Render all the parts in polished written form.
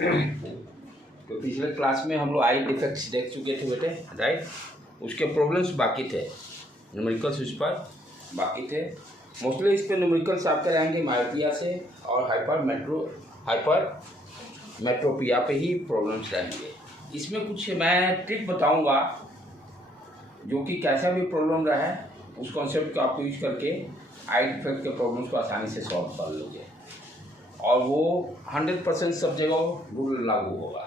तो पिछले क्लास में हम लोग आई डिफेक्ट्स देख चुके थे बेटे, राइट। उसके प्रॉब्लम्स बाकी थे, न्यूमेरिकल्स उस पर बाकी थे। मोस्टली इस पर न्यूमेरिकल्स आपके रहेंगे मायोपिया से और हाइपर मेट्रोपिया पे ही प्रॉब्लम्स रहेंगे। इसमें कुछ मैं ट्रिक बताऊंगा जो कि कैसा भी प्रॉब्लम रहा है उस कॉन्सेप्ट को आप यूज करके आई डिफेक्ट के प्रॉब्लम्स को आसानी से सॉल्व कर लोगे, और वो 100% सब जगह रूल लागू होगा,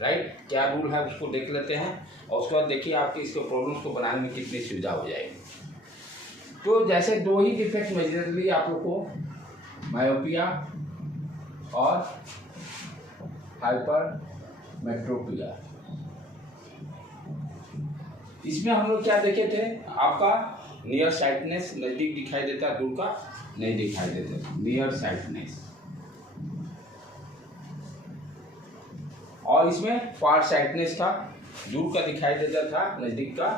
राइट। क्या रूल है उसको देख लेते हैं, और उसके बाद देखिए आपके इसके प्रॉब्लम्स को बनाने में कितनी सुविधा हो जाएगी। तो जैसे दो ही डिफेक्ट मेजरली आप लोग को, मायोपिया और हाइपर मेट्रोपिया, इसमें हम लोग क्या देखे थे, आपका नियर साइटनेस, नज़दीक दिखाई देता, दूर का नहीं दिखाई देता, नियर साइटनेस। और इसमें फार साइटनेस था, दूर का दिखाई देता था, नज़दीक का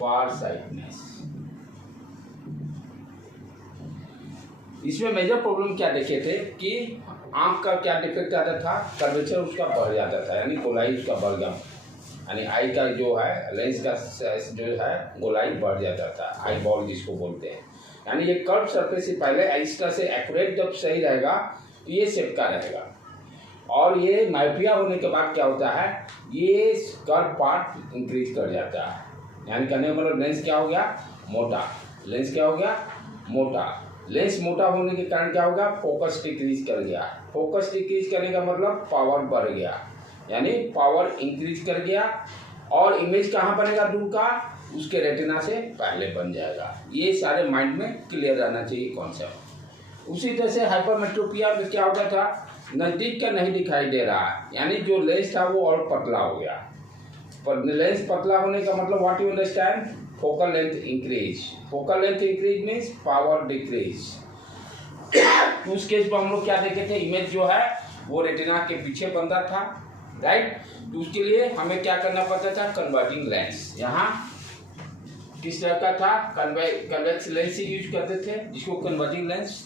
फार साइटनेस। इसमें मेजर प्रॉब्लम क्या देखे थे कि आंख का क्या डिफेक्ट आता था, कर्वेचर उसका बढ़ जाता था, यानी गोलाई उसका बढ़ गया, यानी आई का जो है लेंस का जो है गोलाई बढ़ जाता था, आई बॉल जिसको बोलते हैं। यानी ये कर्व सरफेस से पहले इस तरह से एक्यूरेट जब सही रहेगा तो ये शेप का रहेगा, और ये मायोपिया होने के बाद क्या होता है, ये कर्व पार्ट इंक्रीज कर जाता है। यानी कहने का मतलब लेंस क्या हो गया, मोटा, लेंस क्या हो गया, मोटा। लेंस मोटा होने के कारण क्या होगा, फोकस डिक्रीज कर गया। फोकस डिक्रीज करने का मतलब पावर बढ़ गया, यानी पावर इंक्रीज कर गया, और इमेज कहाँ बनेगा, दूर का उसके रेटिना से पहले बन जाएगा। ये सारे माइंड में क्लियर रहना चाहिए कॉन्सेप्ट। उसी तरह से हाइपरमेट्रोपिया में क्या होता था, नज़दीक का नहीं दिखाई दे रहा है, यानी जो लेंस था वो और पतला हो गया। पर लेंस पतला होने का मतलब what you understand, focal length increase. Focal length increase means power decrease. उस केस में हम लोग क्या देखे थे, इमेज जो है वो रेटिना के पीछे बनता था, राइट। तो उसके लिए हमें क्या करना पड़ता था, कन्वर्जिंग लेंस। यहाँ किस तरह का था, कन्वेक्स लेंस ही यूज करते थे, जिसको कन्वर्जिंग लेंस।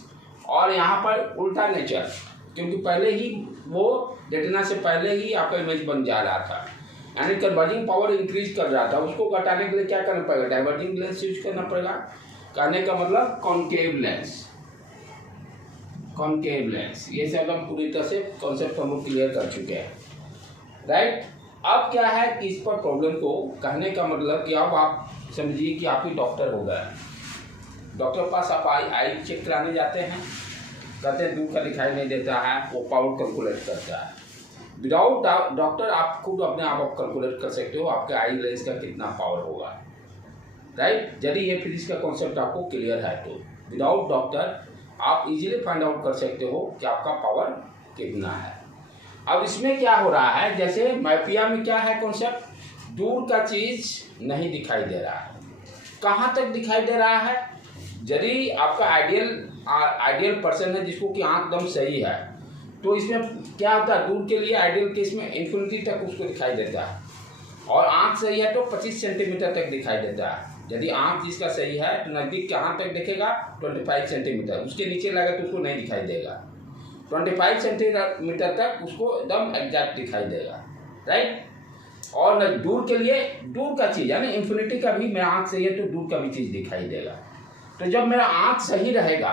और यहाँ पर उल्टा नेचर, क्योंकि पहले ही वो रेटिना से पहले ही आपका इमेज बन जा रहा था, यानी कन्वर्जिंग पावर इंक्रीज कर रहा था। उसको घटाने के लिए क्या करना पड़ेगा, डाइवर्जिंग लेंस यूज करना पड़ेगा। कहने का मतलब कॉन्केव लेंस, कॉन्केव लेंस। ये सब हम पूरी तरह से कॉन्सेप्ट हम लोग क्लियर कर चुके हैं, राइट। अब क्या है कि इस पर प्रॉब्लम को कहने का मतलब कि अब आप समझिए कि आप ही डॉक्टर हो गए, डॉक्टर पास आप आई चेक कराने जाते हैं, कहते हैं दूर का दिखाई नहीं देता है, वो पावर कैलकुलेट करता है। विदाउट डॉक्टर आप खुद अपने आप कैलकुलेट कर सकते हो आपके आई लेंस का कितना पावर होगा, राइट। यदि ये फिजिक्स का कॉन्सेप्ट आपको क्लियर है तो विदाउट डॉक्टर आप इजीली फाइंड आउट कर सकते हो कि आपका पावर कितना है। अब इसमें क्या हो रहा है, जैसे मायोपिया में क्या है कॉन्सेप्ट, दूर का चीज नहीं दिखाई दे रहा है। कहाँ तक दिखाई दे रहा है, यदि आपका आइडियल पर्सन है जिसको कि आंख एकदम सही है, तो इसमें क्या होता है, दूर के लिए आइडियल केस में इन्फिनिटी तक उसको दिखाई देता है, और आंख सही है तो 25 सेंटीमीटर तक दिखाई देता है। यदि आंख जिसका सही है तो नज़दीक कहाँ तक दिखेगा, 25 सेंटीमीटर, उसके नीचे लगा तो उसको नहीं दिखाई देगा। 25 सेंटीमीटर तक उसको एकदम एग्जैक्ट दिखाई देगा, राइट। और दूर के लिए दूर का चीज़, यानी इन्फिनिटी का भी मेरा आंख सही है तो दूर का भी चीज़ दिखाई देगा। तो जब मेरा आंख सही रहेगा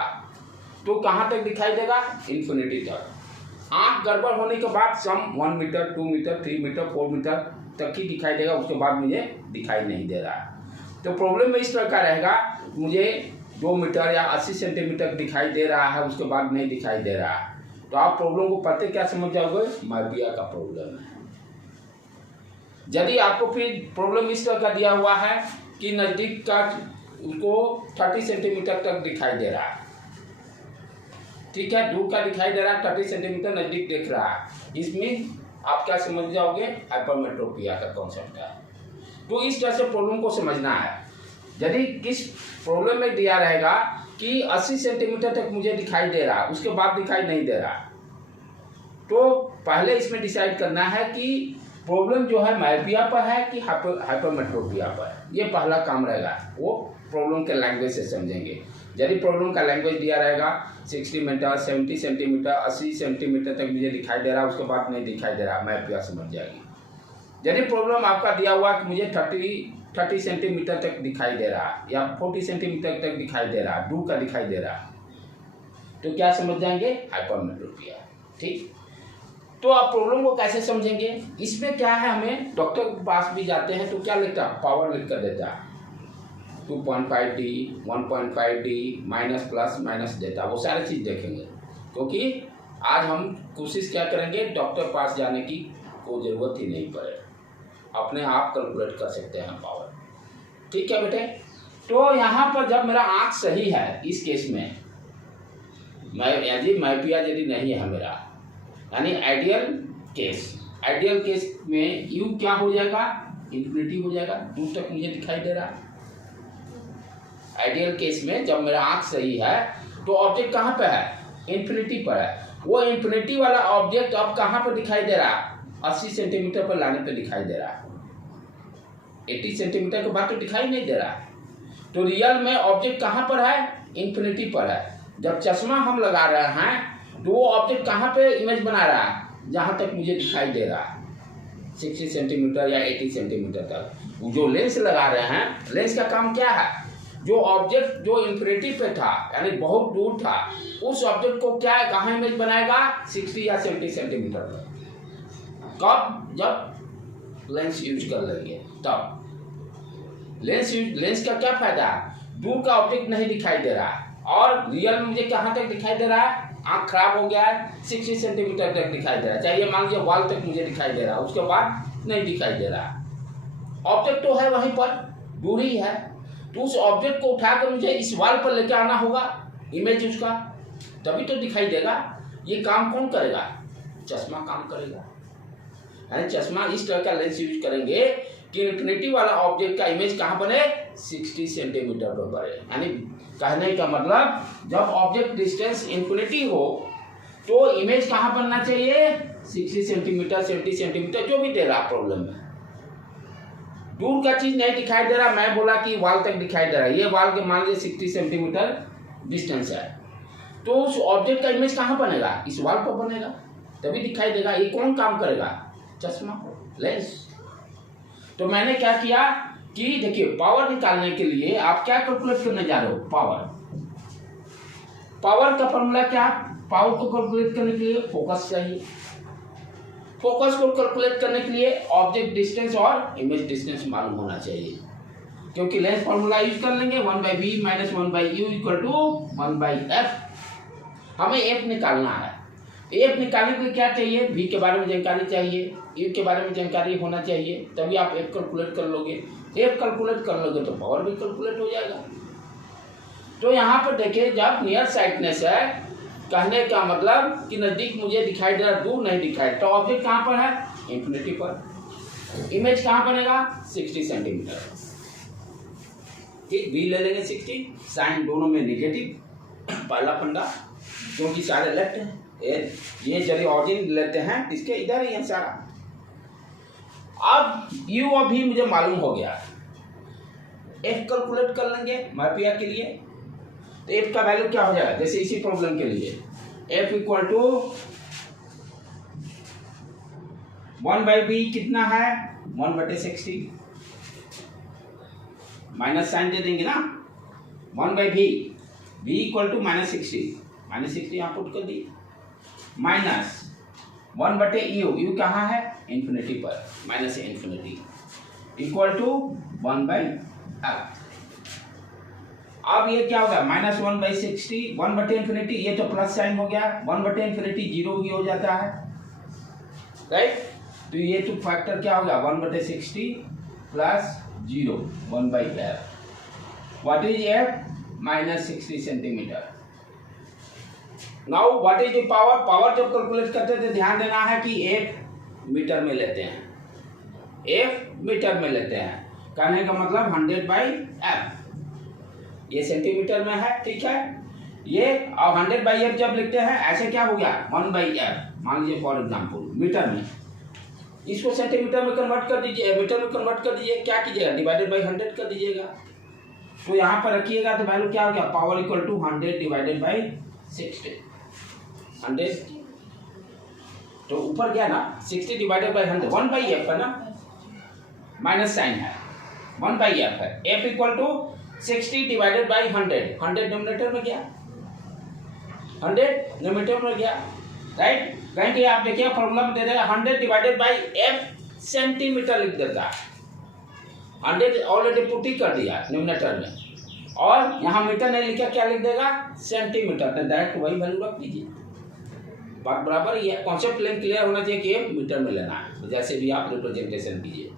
तो कहाँ तक दिखाई देगा, इन्फिनिटी तक। आंख गड़बड़ होने के बाद सम 1 मीटर 2 मीटर 3 मीटर 4 मीटर तक ही दिखाई देगा, उसके बाद मुझे दिखाई नहीं दे रहा है। तो प्रॉब्लम में इस तरह का रहेगा, मुझे 2 मीटर या 80 सेंटीमीटर दिखाई दे रहा है, उसके बाद नहीं दिखाई दे रहा है, तो आप प्रॉब्लम को पढ़ते क्या समझ जाओगे, मायोपिया का प्रॉब्लम है। यदि आपको फिर प्रॉब्लम इस तरह का दिया हुआ है कि नज़दीक का उसको 30 सेंटीमीटर तक दिखाई दे रहा है, ठीक है, दूर का दिखाई दे रहा है, 30 सेंटीमीटर नज़दीक देख रहा है, इसमें आप क्या समझ जाओगे, हाइपरमेट्रोपिया का कॉन्सेप्ट है। तो इस तरह से प्रॉब्लम को समझना है। यदि किस प्रॉब्लम में दिया रहेगा कि 80 सेंटीमीटर तक मुझे दिखाई दे रहा है, उसके बाद दिखाई नहीं दे रहा, तो पहले इसमें डिसाइड करना है कि प्रॉब्लम जो है मायोपिया पर है कि हाइपरमेट्रोपिया पर है। ये पहला काम रहेगा, वो प्रॉब्लम के लैंग्वेज से समझेंगे। यदि प्रॉब्लम का लैंग्वेज दिया रहेगा 60 मीटर 70 सेंटीमीटर 80 सेंटीमीटर तक मुझे दिखाई दे रहा है, उसके बाद नहीं दिखाई दे रहा, मैं क्या समझ जाएगी। यदि प्रॉब्लम आपका दिया हुआ कि मुझे 30 सेंटीमीटर तक दिखाई दे रहा है या 40 सेंटीमीटर तक दिखाई दे रहा है, दूर का दिखाई दे रहा है, तो क्या समझ जाएंगे, हाइपरमेट्रोपिया। ठीक, तो आप प्रॉब्लम को कैसे समझेंगे, इसमें क्या है, हमें डॉक्टर के पास भी जाते हैं तो क्या लिखता है, पावर लिख कर देता है 2.5D 1.5D minus plus minus देता, वो सारी चीज़ देखेंगे, क्योंकि आज हम कोशिश क्या करेंगे, डॉक्टर पास जाने की कोई ज़रूरत ही नहीं पड़े, अपने आप कैलकुलेट कर सकते हैं पावर। ठीक है बेटे, तो यहाँ पर जब मेरा आँख सही है, इस केस में माइपिया यदि नहीं है मेरा, यानी आइडियल केस में यू क्या हो जाएगा, इन्फिनिटी हो जाएगा, दूर तक मुझे दिखाई दे रहा है। आइडियल केस में जब मेरा आंख सही है तो ऑब्जेक्ट कहाँ पे है, इन्फिनिटी पर है। वो इन्फिनिटी वाला ऑब्जेक्ट अब कहाँ पर दिखाई दे रहा है, 80 सेंटीमीटर पर लाने पे दिखाई दे रहा है, 80 सेंटीमीटर के बाद तो दिखाई नहीं दे रहा है। तो रियल में ऑब्जेक्ट कहाँ पर है, इन्फिनिटी पर है। जब चश्मा हम लगा रहे हैं तो वो ऑब्जेक्ट कहाँ पे इमेज बना रहा है, जहाँ तक मुझे दिखाई दे रहा है 60 सेंटीमीटर या 80 सेंटीमीटर तक। जो लेंस लगा रहे हैं, लेंस का काम क्या है, जो ऑब्जेक्ट जो इन्फिनिटी पे था यानी बहुत दूर था, उस ऑब्जेक्ट को क्या है, कहाँ इमेज बनाएगा, 60 या 70 सेंटीमीटर पर। कब, जब लेंस यूज कर लेंगे तब। लेंस का क्या फायदा है, दूर का ऑब्जेक्ट नहीं दिखाई दे रहा है और रियल में मुझे कहाँ तक दिखाई दे रहा है, आँख खराब हो गया है, 60 सेंटीमीटर तक दिखाई दे रहा है, चाहिए मान लीजिए वॉल तक मुझे दिखाई दे रहा है, उसके बाद नहीं दिखाई दे रहा है। ऑब्जेक्ट तो है वहीं पर, दूर ही है, तो उस ऑब्जेक्ट को उठाकर मुझे इस वॉल पर लेकर आना होगा, इमेज उसका, तभी तो दिखाई देगा। ये काम कौन करेगा, चश्मा काम करेगा। यानी चश्मा इस तरह का लेंस यूज करेंगे कि इन्फिनिटी वाला ऑब्जेक्ट का इमेज कहाँ बने, 60 सेंटीमीटर पर बने। यानी कहने का मतलब जब ऑब्जेक्ट डिस्टेंस इन्फिनिटी हो तो इमेज कहाँ बनना चाहिए, 60 सेंटीमीटर 70 सेंटीमीटर जो भी दे रहा प्रॉब्लम में। दूर का चीज नहीं दिखाई दे रहा, मैं बोला कि वॉल तक दिखाई दे रहा है, ये वॉल के मान लीजिए 60 सेंटीमीटर डिस्टेंस है, तो उस ऑब्जेक्ट का इमेज कहाँ बनेगा, इस वॉल पर बनेगा, तभी दिखाई देगा। ये कौन काम करेगा, चश्मा, लेंस। तो मैंने क्या किया कि देखिए, पावर निकालने के लिए आप क्या कैलकुलेट करने जा रहे हो, पावर का फॉर्मूला क्या, पावर को कैलकुलेट करने के लिए फोकस चाहिए, फोकस को कैलकुलेट करने के लिए ऑब्जेक्ट डिस्टेंस और इमेज डिस्टेंस मालूम होना चाहिए, क्योंकि लेंस फॉर्मूला यूज कर लेंगे 1/v - 1/u = 1/f। हमें f निकालना है, f निकालने के लिए क्या चाहिए, v के बारे में जानकारी चाहिए, u के बारे में जानकारी होना चाहिए, तभी आप f कैलकुलेट कर लोगे। f कैलकुलेट कर लोगे तो पावर भी कैलकुलेट हो जाएगा। तो यहाँ पर देखिए, जब नियर साइटनेस है, कहने का मतलब कि नजदीक मुझे दिखाई दे रहा, दूर नहीं दिखाई, तो ऑब्जेक्ट कहाँ पर है, इन्फिनिटी पर, इमेज कहाँ बनेगा, 60 सेंटीमीटर। ठीक, v ले लेंगे 60, साइन दोनों में निगेटिव, पहला फंडा, क्योंकि सारे लेफ्ट हैं, ये चलिए ऑरिजिन लेते हैं, इसके इधर ही है सारा। अब u और v मुझे मालूम हो गया, f कैलकुलेट कर लेंगे माइपिया के लिए, तो f का वैल्यू क्या हो जाएगा, जैसे इसी प्रॉब्लम के लिए f = 1/v कितना है, 1/60, माइनस साइन दे देंगे ना, 1/v, v = -60 यहाँ पुट कर दी, माइनस 1/u, u कहाँ है, इन्फिनिटी पर, माइनस इन्फिनिटी, = 1/f। अब ये क्या होगा, -1/60, 1/∞, ये तो प्लस साइन हो गया, 1/∞ 0 भी हो जाता है, राइट। तो ये तो फैक्टर क्या होगा, 1/60 + 0, 1/f। What is f, -60 centimetre. Now what is the power, power जब कैलकुलेट करते थे ध्यान देना है कि f मीटर में लेते हैं, f मीटर में लेते हैं, कहने का मतलब 100/f, ये सेंटीमीटर में है, ठीक है। ये और 100/f जब लिखते हैं, ऐसे क्या हो गया, 1/f, मान लीजिए फॉर एग्जांपल मीटर में, इसको सेंटीमीटर में कन्वर्ट कर दीजिए, मीटर में कन्वर्ट कर दीजिए, क्या कीजिएगा, /100 कर दीजिएगा, तो यहाँ पर रखिएगा तो वैल्यू क्या हो गया, power equal to 100 divided by 60, 100 तो ऊपर गया ना 60 डिवाइडेड बाई 100, 1 बाई एफ है ना, माइनस साइन है, 1 बाई एफ है, F equal to 60 divided by 100, 100 denominator में गया, 100 डिनोमिनेटर में गया, राइट। कहीं कि आप देखिए फॉर्मूला में दे देगा 100 डिवाइडेड बाई एफ सेंटीमीटर लिख देता है, 100 ऑलरेडी पुटी कर दिया न्यूमिनेटर में, और यहाँ मीटर नहीं लिखा, क्या लिख देगा, सेंटीमीटर, तो डायरेक्ट वही वैल्यू रख दीजिए, बात बराबर। ये कॉन्सेप्ट क्लियर होना चाहिए कि मीटर में लेना है, जैसे भी आप रिप्रेजेंटेशन कीजिए।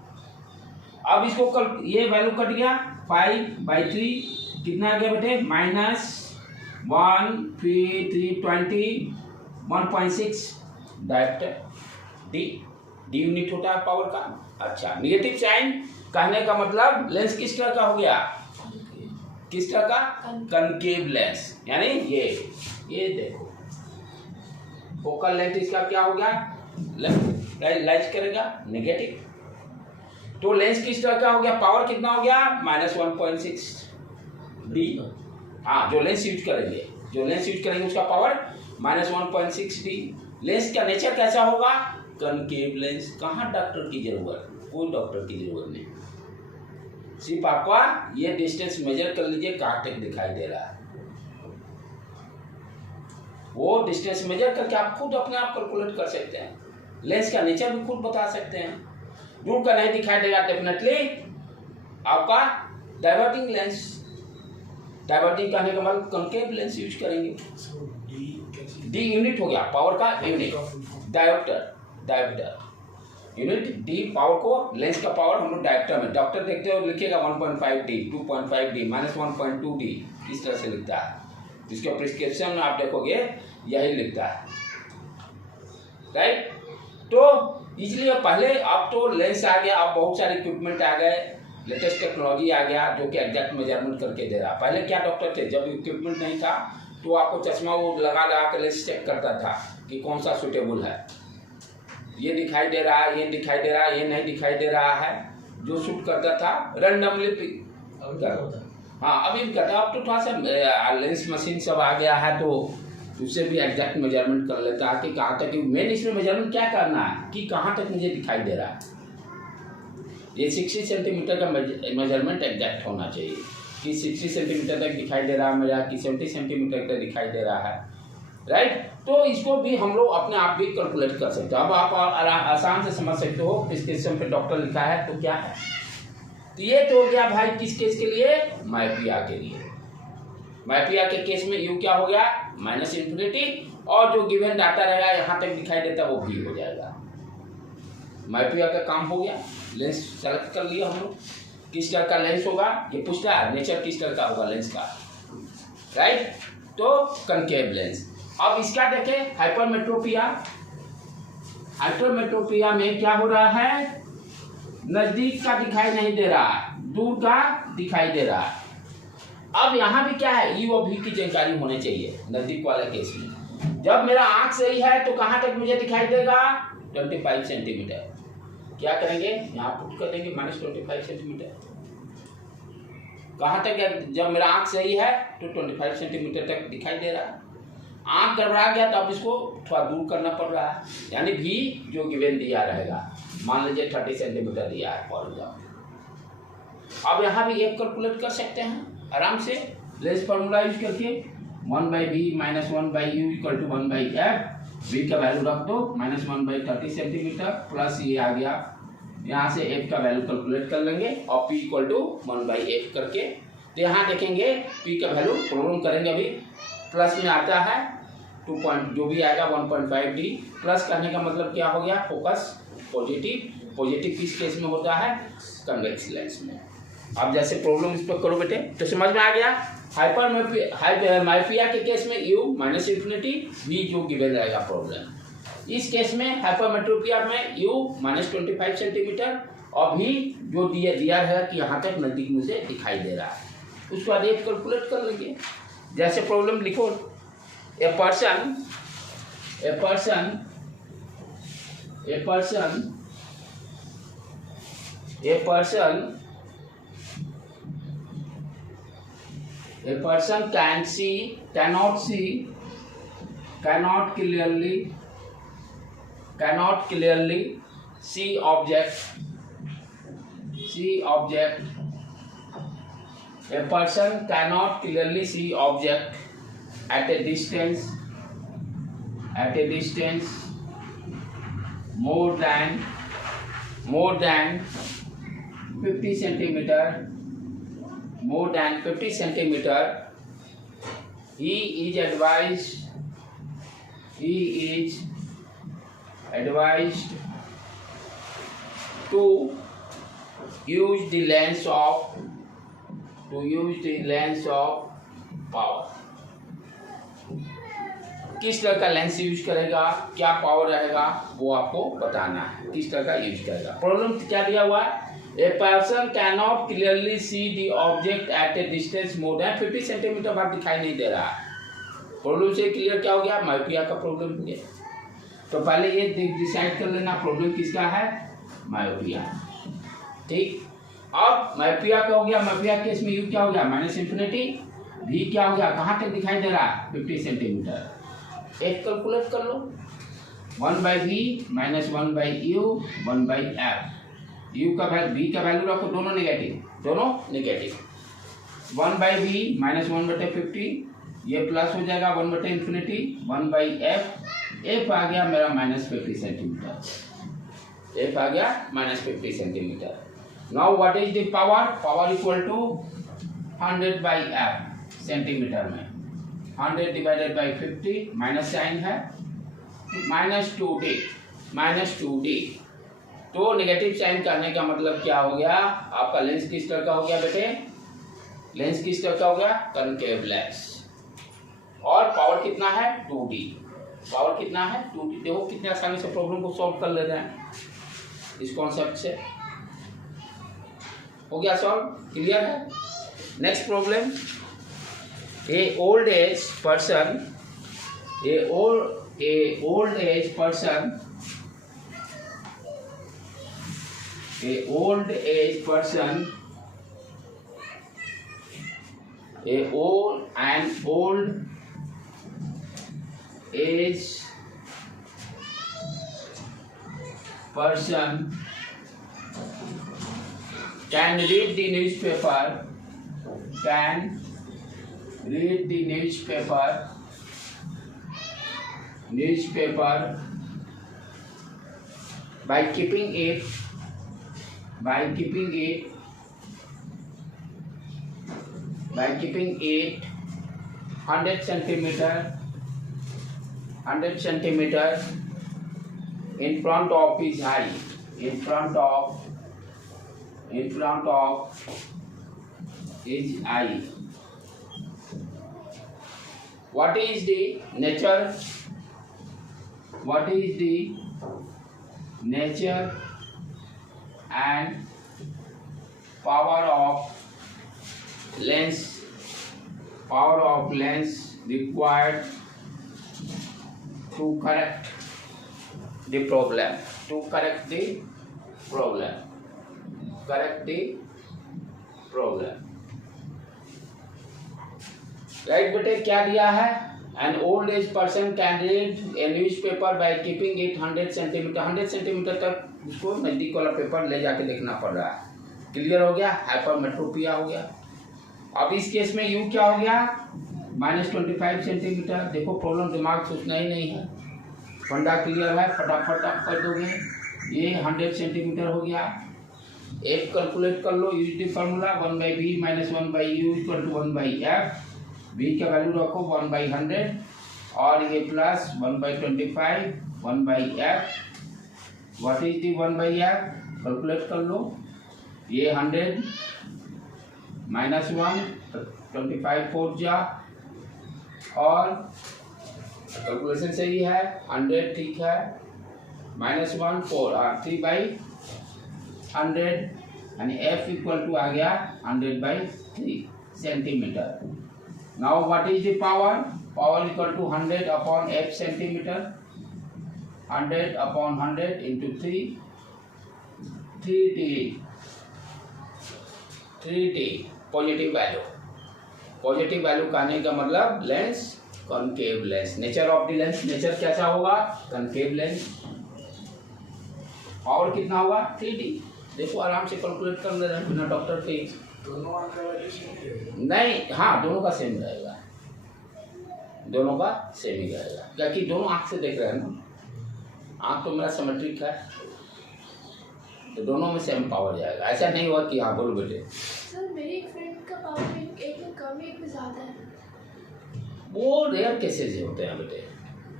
अब इसको कल ये वैल्यू कट गया 5/3 कितना आ गया बेटे, -1 फिर 320 1.6 डायरेक्टर डी यूनिट होता है पावर का। अच्छा, निगेटिव साइन कहने का मतलब लेंस किस तरह का हो गया, किस तरह का, कनकेव लेंस, यानी ये देखो फोकल लेंथ इसका क्या हो गया, लाइज करेगा नेगेटिव, तो लेंस किस तरह का हो गया, पावर कितना हो गया, -1.6 डी। हाँ, जो लेंस यूज करेंगे उसका पावर -1.6 डी। लेंस का नेचर कैसा होगा, कनकेव लेंस। कहाँ डॉक्टर की जरूरत, कोई डॉक्टर की जरूरत नहीं, सिर्फ आपका ये डिस्टेंस मेजर कर लीजिए कहाँ तक दिखाई दे रहा है, वो डिस्टेंस मेजर करके आप खुद अपने आप कैलकुलेट कर सकते हैं, लेंस का नेचर भी खुद बता सकते हैं। दूर का नहीं दिखाई देगा डेफिनेटली आपका डाइवर्टिंग लेंस, डाइवर्टिंग कहने का मतलब कनकेव लेंस यूज करेंगे। डी यूनिट हो गया पावर का unit, dioptre unit, D power को, लेंस का पावर हम लोग डायोप्टर में, डॉक्टर देखते हो लिखिएगा 1.5 डी, 2.5 डी, -1.2 डी, इस तरह से लिखता है। जिसके प्रिस्क्रिप्शन में आप देखोगे यही लिखता है, राइट। तो इसलिए पहले अब तो लेंस आ गया, अब बहुत सारे इक्विपमेंट आ गए, लेटेस्ट टेक्नोलॉजी आ गया जो कि एग्जैक्ट मेजरमेंट करके दे रहा। पहले क्या डॉक्टर थे, जब इक्विपमेंट नहीं था तो आपको चश्मा वो लगा के लेंस चेक करता था कि कौन सा सुटेबल है, ये दिखाई दे रहा है, ये दिखाई दे रहा है, ये नहीं दिखाई दे रहा है, जो शूट करता था रैंडमली कर। हाँ, अभी भी करता है, अब तो थोड़ा सा लेंस मशीन सब आ गया है तो उससे भी एग्जैक्ट मेजरमेंट कर लेता है कि कहाँ तक, मेन इसमें मेजरमेंट क्या करना है कि कहाँ तक मुझे दिखाई दे रहा है। ये 60 सेंटीमीटर का मेजरमेंट एग्जैक्ट होना चाहिए कि 60 सेंटीमीटर तक दिखाई दे रहा है मेरा, कि 70 सेंटीमीटर तक दिखाई दे रहा है, राइट। तो इसको भी हम लोग अपने आप भी कैलकुलेट कर सकते हो। अब आप आसान से समझ सकते हो, प्रिस्क्रिप्शन पे डॉक्टर लिखा है तो क्या है, तो ये तो हो गया भाई किस केस के लिए, माइपिया के लिए। माइपिया के केस में यू क्या हो गया, -∞, और जो गिवन डाटा रहेगा यहाँ तक दिखाई देता वो भी हो जाएगा। माइपिया का काम हो गया, लेंस सेलेक्ट कर लिया हम लोग, किस तरह का लेंस होगा ये पूछता है, नेचर किस तरह का होगा लेंस का, राइट। तो कनकेव लेंस। अब इसका देखें हाइपरमेट्रोपिया। हाइपरमेट्रोपिया में क्या हो रहा है, नजदीक का दिखाई नहीं दे रहा है, दूर का दिखाई दे रहा है। अब यहाँ भी क्या है, यू और वी की जानकारी होनी चाहिए नजदीक वाले केस में। जब मेरा आंख सही है तो कहाँ तक मुझे दिखाई देगा, 25 सेंटीमीटर। क्या करेंगे, यहाँ पुट कर देंगे -25 सेंटीमीटर। कहाँ तक, जब मेरा आंख सही है तो 25 सेंटीमीटर तक दिखाई दे रहा है। आंख गड़बड़ा गया तो अब इसको थोड़ा दूर करना पड़ रहा है, यानी भी जो गिवन दिया रहेगा, मान लीजिए 30 सेंटीमीटर दिया है फॉर एग्जाम्पल। अब यहाँ भी एक कैलकुलेट कर सकते हैं आराम से, लेंस फार्मूला यूज करके 1/v - 1/u = 1/f। v का वैल्यू रख दो, -1/30 सेंटीमीटर प्लस ये आ गया, यहाँ से f का वैल्यू कैलकुलेट कर लेंगे और p = 1/f करके। तो यहाँ देखेंगे p का वैल्यू प्रॉब्लम करेंगे, अभी प्लस में आता है 2 जो भी आएगा 1.5 डी। प्लस करने का मतलब क्या हो गया, फोकस पॉजिटिव। पॉजिटिव किस केस में होता है, कन्वेक्स लेंस में। अब जैसे प्रॉब्लम इस पर करो बेटे तो समझ में आ गया। हाइपरमेट्रोपिया के केस में u -∞, v जो गिवन रहेगा प्रॉब्लम। इस केस में हाइपरमेट्रोपिया में u -25 सेंटीमीटर और v जो दिया है कि यहाँ तक नजदीक मुझे दिखाई दे रहा है, उसको बाद एक कैलकुलेट कर लेंगे। जैसे प्रॉब्लम लिखो, a person A person cannot clearly see object. A person cannot clearly see object at a distance more than 50 centimeter. He is advised to use the lens of power. किस तरह का lens use करेगा, क्या power रहेगा, वो आपको बताना है. किस तरह का यूज करेगा. प्रॉब्लम क्या दिया हुआ है? A person cannot clearly see the object at a distance more than 50 centimetre बाहर दिखाई नहीं दे रहा है. प्रॉब्लम से क्लियर क्या हो गया? मायोपिया का प्रॉब्लम हो गया. तो पहले ये डिसाइड कर लेना प्रॉब्लम किसका है? मायोपिया. ठीक. अब मायोपिया क्या हो गया? मायोपिया केस में यू क्या हो गया? Minus infinity. भी क्या हो गया? कहाँ तक दिखाई दे रहा है? 50 सेंटीमीटर. एक कैलकुलेट कर लो. 1/v minus 1/u 1/f. u का वैल्यू, v का वैल्यू रखो, दोनों नेगेटिव. 1/v माइनस 1/50, ये प्लस हो जाएगा 1/इंफिनिटी 1/f. f आ गया मेरा माइनस 50 सेंटीमीटर. f आ गया minus 50 centimetre. Now what is the power? Power equal to 100/f centimetre में. 100 डिवाइडेड बाई 50, माइनस साइन है, माइनस 2d. तो नेगेटिव साइन करने का मतलब क्या हो गया? आपका लेंस किस तरह का हो गया बेटे? लेंस किस तरह का हो गया? Concave lens. और पावर कितना है? 2d. पावर कितना है? 2d. देखो कितने आसानी से प्रॉब्लम को सॉल्व कर ले रहे हैं इस कॉन्सेप्ट से. हो गया सॉल्व. क्लियर है. Next problem. A old age person can read the newspaper by keeping it 100 centimeter in front of his eye. In front of his eye. What is the nature and power of lens required to correct the problem? Right बेटे. क्या दिया है? An old age person can read A newspaper by keeping it 100 centimetre. 100 centimetre तक उसको नजदीक वाला paper ले जाके देखना पड़ रहा है. क्लियर हो गया. हाइपरमेट्रोपिया हो गया. अब इस केस में यू क्या हो गया? Minus 25 centimetre. देखो प्रॉब्लम दिमाग सोचना ही नहीं है. फंडा क्लियर है, फटाफट आप कर दोगे. ये 100 सेंटीमीटर हो गया. एक कैलकुलेट कर लो. Use the formula 1/v minus 1/u equal to 1/f. v का वैल्यू रखो 1/100 और ये plus 1/25 1/f. What is the 1/f? Calculate कर लो. ये 100 माइनस 1 25 4 जा, और कैलकुलेशन सही है. 100 ठीक है. माइनस 1 4 और 3/100 यानी f इक्वल टू आ गया 100/3 centimetre. Now what is the power? Power equal to 100 upon f centimeter. 100 upon 100 into 3t positive value. Positive value कहने का मतलब lens concave lens. Nature of the lens, nature कैसा होगा? Concave lens. Power कितना होगा? 3D। देखो आराम से कैलकुलेट कर ले रहे हैं बिना डॉक्टर के। दोनों आंख का नहीं, हाँ दोनों का सेम रहेगा, दोनों का सेम ही रहेगा, क्योंकि दोनों आंख से देख रहे हैं ना। आंख तो मेरा सिमेट्रिक है, तो दोनों में सेम पावर जाएगा। ऐसा नहीं हुआ कि हाँ बोलो बेटे। सर मेरी एक फ्रेंड का पावर एक में कम है, एक में ज़्यादा है। वो रेयर केसेज होते हैं बेटे,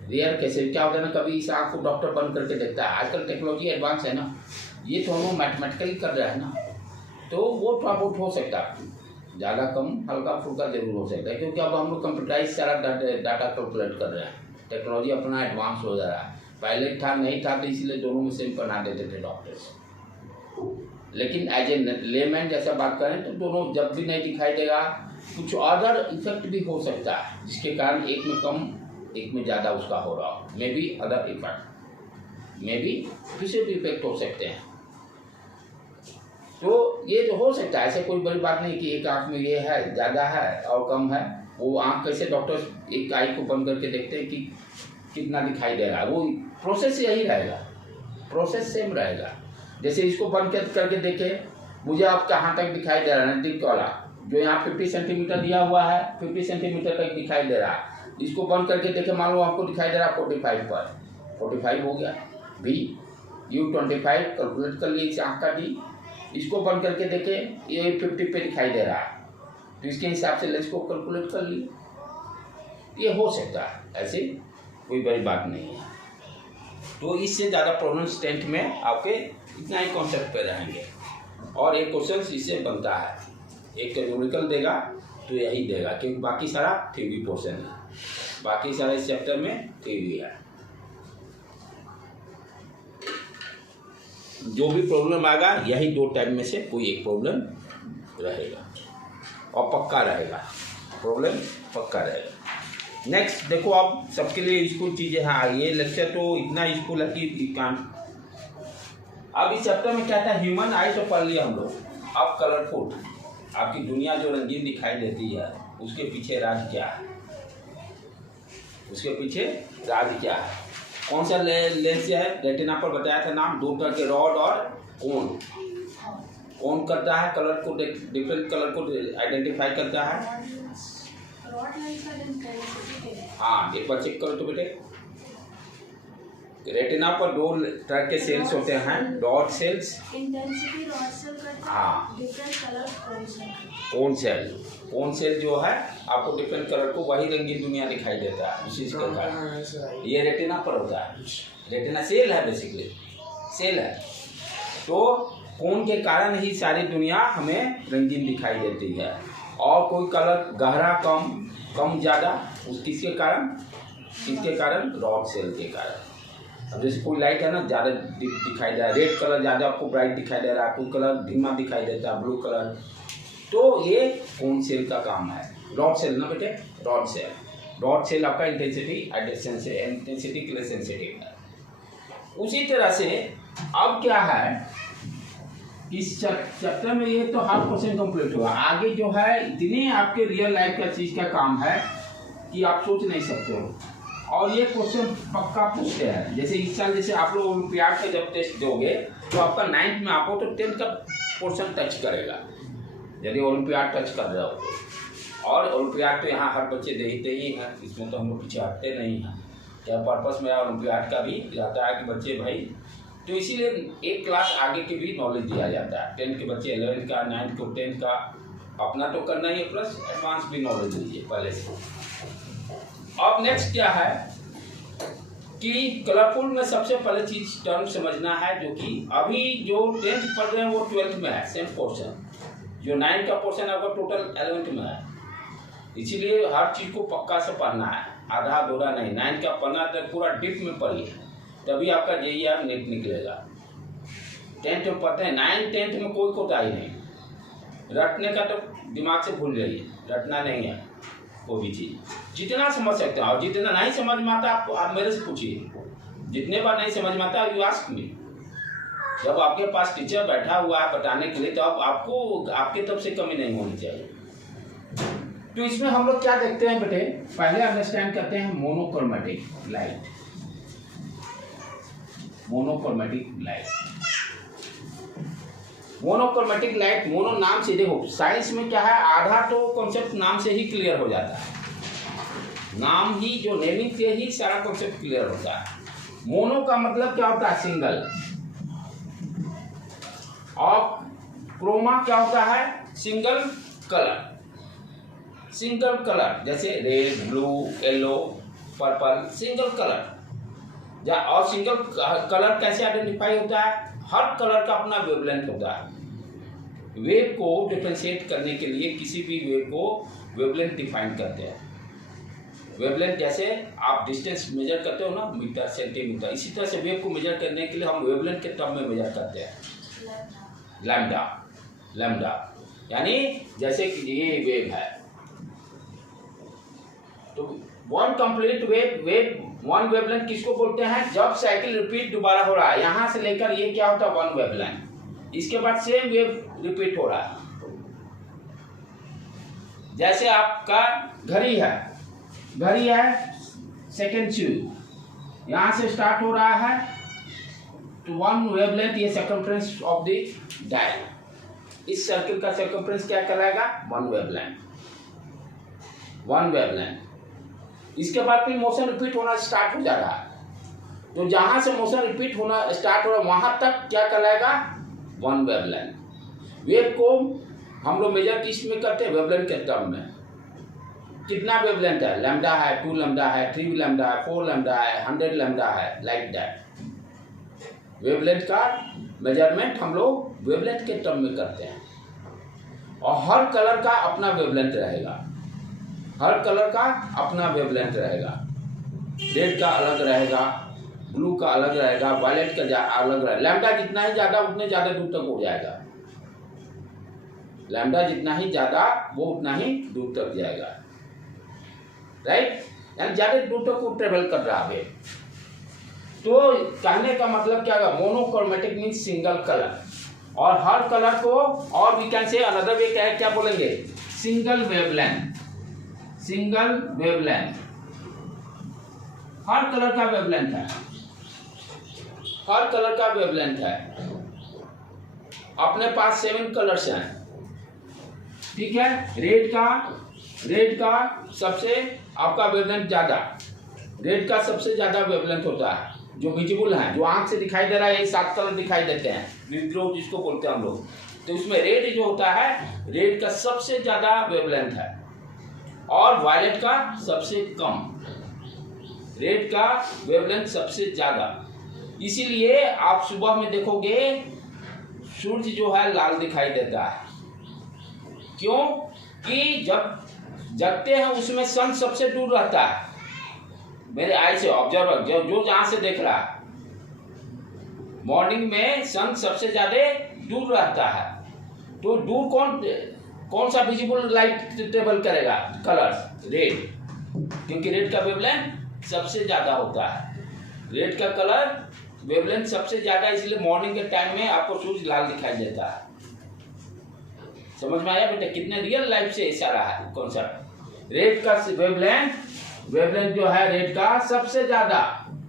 रेयर केसेज। क्या होता है ना, कभी इस आँख को डॉक्टर बंद करके देखता है। आजकल टेक्नोलॉजी एडवांस है ना, ये तो हम मैथमेटिकली कर रहा है ना, तो वो थोड़ा बहुत हो सकता है, ज़्यादा कम हल्का फुल्का जरूर हो सकता है, क्योंकि अब हम लोग कंप्यूटराइज सारा डाटा कैलकुलेट कर रहे हैं। टेक्नोलॉजी अपना एडवांस हो जा रहा है। पहले था नहीं था, तो इसलिए दोनों में सेम बना देते थे डॉक्टर्स। लेकिन एज ए लेमैन जैसा बात करें तो दोनों जब भी नहीं दिखाई देगा, कुछ अदर इफेक्ट भी हो सकता है जिसके कारण एक में कम एक में ज़्यादा उसका हो रहा हो। May be other effect, may be किसी भी इफेक्ट हो सकते हैं। तो ये तो हो सकता है, ऐसे कोई बड़ी बात नहीं कि एक आँख में ये है ज़्यादा है और कम है। वो आँख कैसे डॉक्टर एक आई को बंद करके देखते हैं कि कितना दिखाई दे रहा है, वो प्रोसेस यही रहेगा, प्रोसेस सेम रहेगा। जैसे इसको बंद करके देखें, मुझे आप कहाँ तक दिखाई दे रहा है, नजदीक वाला जो यहाँ 50 सेंटीमीटर दिया हुआ है, 50 सेंटीमीटर तक दिखाई दे रहा है। इसको बंद करके देखें, मान लो आपको दिखाई दे रहा है 45 पर, 45 हो गया। भी U25 कैलकुलेट कर लिए इस आँख का डी। इसको बंद करके देखें, ये 50 पे दिखाई दे रहा है, तो इसके हिसाब से लेंस को कैलकुलेट कर लिए। ये हो सकता है, ऐसे कोई बड़ी बात नहीं है। तो इससे ज़्यादा प्रॉब्लम स्टेंट में आपके इतना ही कॉन्सेप्ट पे रहेंगे। और एक क्वेश्चन इससे बनता है, एक तो न्यूमेरिकल देगा तो यही देगा, क्योंकि बाकी सारा थ्योरी पोर्शन है, बाकी सारा इस चैप्टर में थ्योरी है। जो भी प्रॉब्लम आएगा यही दो टाइप में से कोई एक प्रॉब्लम रहेगा और पक्का रहेगा, प्रॉब्लम पक्का रहेगा। नेक्स्ट देखो, अब सबके लिए यूजफुल चीज़ें हैं। ये लेक्चर तो इतना यूजफुल है कि कान। अब इस चैप्टर में क्या था, ह्यूमन आई तो पढ़ लिया हम लोग। अब कलरफुल, आपकी दुनिया जो रंगीन दिखाई देती है उसके पीछे राज क्या है, उसके पीछे राज क्या है। कौन सा लेंस है, रेटिना पर बताया था नाम, दो तरह के रॉड और कोन। कोन करता है कलर को, डिफरेंट कलर को आइडेंटिफाई करता है। हाँ एक बार चेक करो तो बेटे, रेटिना पर दो तरह के सेल्स होते हैं, dot cells, intensity rod cell करता है, हाँ different colour cone cell. Cone cell, cone cell जो है आपको डिफरेंट कलर को वही रंगीन दुनिया दिखाई देता है उसी के कारण। ये रेटिना पर होता है, रेटिना सेल है, बेसिकली सेल है। तो कोन के कारण ही सारी दुनिया हमें रंगीन दिखाई देती है। और कोई कलर गहरा कम, कम ज़्यादा, उस किसके कारण, किसके कारण, रॉड सेल के कारण। अब जैसे कोई लाइट है ना ज़्यादा दिखाई दे रहा है, रेड कलर ज़्यादा आपको ब्राइट दिखाई दे रहा है, कोई कलर धीमा दिखाई देता है, ब्लू कलर, तो ये कोन सेल का काम है। रॉड सेल ना बेटे, रॉड सेल, रॉड सेल आपका इंटेंसिटी इंटेंसिटी के लिए सेंसिटिव है। उसी तरह से अब क्या है, इस चैप्टर में ये तो हाफ क्वेश्चन कंप्लीट हुआ। आगे जो है इतने आपके रियल लाइफ का चीज़ का काम है कि आप सोच नहीं सकते हो। और ये क्वेश्चन पक्का पूछते हैं। जैसे इस साल जैसे आप लोग ओलंपियाड का जब टेस्ट दोगे तो आपका 9th में आपको तो 10th का पोर्शन टच करेगा, यदि ओलंपियाड टच कर रहे हो। और ओलंपियाड तो यहाँ हर बच्चे देखते ही हैं, इसमें तो हम लोग पीछे हटते नहीं हैं। क्या पर्पस मेरा ओलंपियाड का भी रहता है कि बच्चे भाई, तो इसीलिए एक क्लास आगे की भी नॉलेज दिया जाता है। 10th के बच्चे 11th का, 9th को 10th का अपना तो करना ही है, प्लस एडवांस भी नॉलेज दीजिए पहले से। अब नेक्स्ट क्या है कि कलरफुल में सबसे पहले चीज टर्म समझना है, जो कि अभी जो 10th पढ़ रहे हैं वो 12th में है सेम पोर्शन, जो 9th का पोर्शन है वो टोटल 11th में है। इसीलिए हर चीज़ को पक्का से पढ़ना है, आधा अधूरा नहीं। 9th का पढ़ना तो पूरा डीप में पढ़िए, तभी आपका JER नेट निकलेगा। 10th में पढ़ते हैं, 9th 10th में कोई कोताही नहीं। रटने का तो दिमाग से भूल जाइए, रटना नहीं है कोई भी चीज़। जितना समझ सकते हैं और जितना नहीं समझ में आता आप मेरे से पूछिए। जितने बार नहीं समझ में आता यू आस्क मी। जब आपके पास टीचर बैठा हुआ है बताने के लिए, तो आपको आपके तरफ से कमी नहीं होनी चाहिए। तो इसमें हम लोग क्या देखते हैं बेटे, पहले अंडरस्टैंड करते हैं monochromatic light. Monochromatic light, monochromatic light, mono नाम से देखो साइंस में क्या है, आधा तो कॉन्सेप्ट नाम से ही क्लियर हो जाता है। नाम ही जो नेमिंग से ही सारा कॉन्सेप्ट क्लियर होता है। मोनो का मतलब क्या होता है, सिंगल। और क्रोमा क्या होता है, सिंगल कलर। सिंगल कलर जैसे red, blue, yellow, purple, single colour. और सिंगल कलर कैसे आइडेंटिफाई होता है, हर कलर का अपना वेवलेंथ होता है। वेव को डिफरेंशिएट करने के लिए किसी भी वेव को वेवलेंथ डिफाइन करते हैं। वेवलेंथ जैसे आप डिस्टेंस मेजर करते हो ना, मीटर, सेंटीमीटर, इसी तरह से वेव को मेजर करने के लिए हम वेवलेंथ के टर्म में मेजर करते हैं, लैम्डा। लैम्डा यानी जैसे कि ये वेव है, तो वन कंप्लीट वन वेवलेंथ किसको बोलते हैं, जब साइकिल रिपीट दोबारा हो रहा है, यहां से लेकर ये क्या होता है, वन वेवलेंथ। इसके बाद सेम वेव रिपीट हो रहा है। जैसे आपका घड़ी है, घड़ी है सेकेंड स्विच, यहां से स्टार्ट हो रहा है, तो वन वेवलेंथ, ये सर्कमफ्रेंस ऑफ द डायल। इस सर्किल का सर्कमफ्रेंस क्या कहलाएगा, वन वेवलेंथ। One wavelength. इसके बाद फिर मोशन रिपीट होना स्टार्ट हो जा रहा है, तो जहां से मोशन रिपीट होना स्टार्ट हो रहा है वहां तक क्या कहलाएगा, वन वेवलेंथ। वेव को हम लोग मेजर किस में करते हैं, वेवलेंथ के टर्म में। कितना वेवलेंथ है, लैम्डा है, 2 लैम्डा है, 3 लैम्डा है, 4 लैम्डा है, 100 लैम्डा है, लाइक दैट। वेवलेंथ का मेजरमेंट हम लोग वेवलेंथ के टर्म में करते हैं। और हर कलर का अपना वेवलेंथ रहेगा, हर कलर का अपना वेवलेंथ रहेगा। रेड का अलग रहेगा, ब्लू का अलग रहेगा, वायलेट का अलग रहेगा। लैम्डा जितना ही ज्यादा उतने ज्यादा दूर तक हो जाएगा, लैम्डा जितना ही ज्यादा वो उतना ही दूर तक जाएगा, राइट। यानी ज्यादा दूर तक वो ट्रेवल कर रहा है। तो कहने का मतलब क्या है, मोनोक्रोमेटिक मीन्स सिंगल कलर। और हर कलर को, और we can say another way क्या बोलेंगे, सिंगल वेवलेंथ। सिंगल वेवलेंथ, हर कलर का वेवलेंथ है, हर कलर का वेवलेंथ है। अपने पास 7 कलर्स हैं, ठीक है। रेड का सबसे आपका वेवलेंथ ज्यादा, रेड का सबसे ज्यादा वेवलेंथ होता है, जो विजिबल है, जो आंख से दिखाई दे रहा है। ये 7 कलर दिखाई देते हैं, विब्रो जिसको बोलते हैं हम लोग। तो इसमें रेड जो होता है, रेड का सबसे ज्यादा वेवलेंथ है, और वायलेट का सबसे कम। रेड का वेवलेंथ सबसे ज्यादा, इसीलिए आप सुबह में देखोगे सूर्य जो है लाल दिखाई देता है। क्यों कि जब जगते हैं उसमें सन सबसे दूर रहता है, मेरे आई से ऑब्जर्वर जो जहां से देख रहा है, मॉर्निंग में सन सबसे ज्यादा दूर रहता है। तो दूर कौन सा विजिबल लाइट ट्रेवल करेगा, कलर रेड, क्योंकि रेड का वेवलेंथ सबसे ज्यादा होता है। रेड का कलर वेवलेंथ सबसे ज्यादा, इसलिए मॉर्निंग के टाइम में आपको सूर्य लाल दिखाई देता है। समझ में आया बेटा, कितने रियल लाइफ से इशारा है कॉन्सेप्ट। रेड का वेवलेंथ जो है रेड का सबसे ज्यादा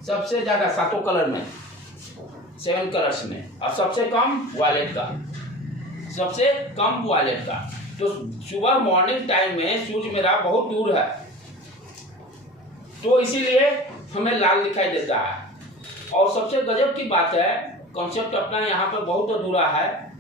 7 कलर में, 7 कलर्स में, और सबसे कम वायलेट का, सबसे कम वायलेट का। तो सुबह मॉर्निंग टाइम में सूर्य मेरा बहुत दूर है, तो इसीलिए हमें लाल दिखाई देता है। और सबसे गजब की बात है, कॉन्सेप्ट अपना यहाँ पर बहुत अधूरा है।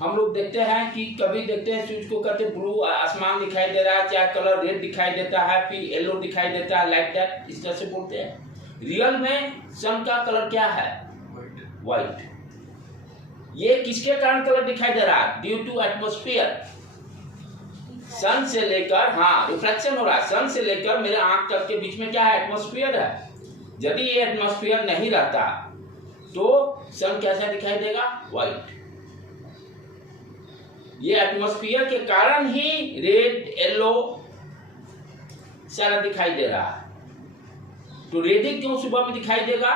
हम लोग देखते हैं कि कभी देखते हैं सूर्य को कहते ब्लू आसमान दिखाई दे रहा है, चाहे कलर रेड दिखाई देता है, फिर येलो दिखाई देता है, लाइक दैट, इस तरह से बोलते हैं। रियल में सन का कलर क्या है, व्हाइट। ये किसके कारण कलर दिखाई दे रहा है, ड्यू टू एटमॉस्फेयर। सन से लेकर, हाँ रिफ्लेक्शन हो रहा है, सन से लेकर मेरे आंख तक के बीच में क्या है, एटमॉस्फेयर है। यदि ये एटमॉस्फेयर नहीं रहता तो सन कैसा दिखाई देगा, व्हाइट। ये एटमॉस्फेयर के कारण ही रेड येलो सारा दिखाई दे रहा है। तो रेड क्यों सुबह में दिखाई देगा,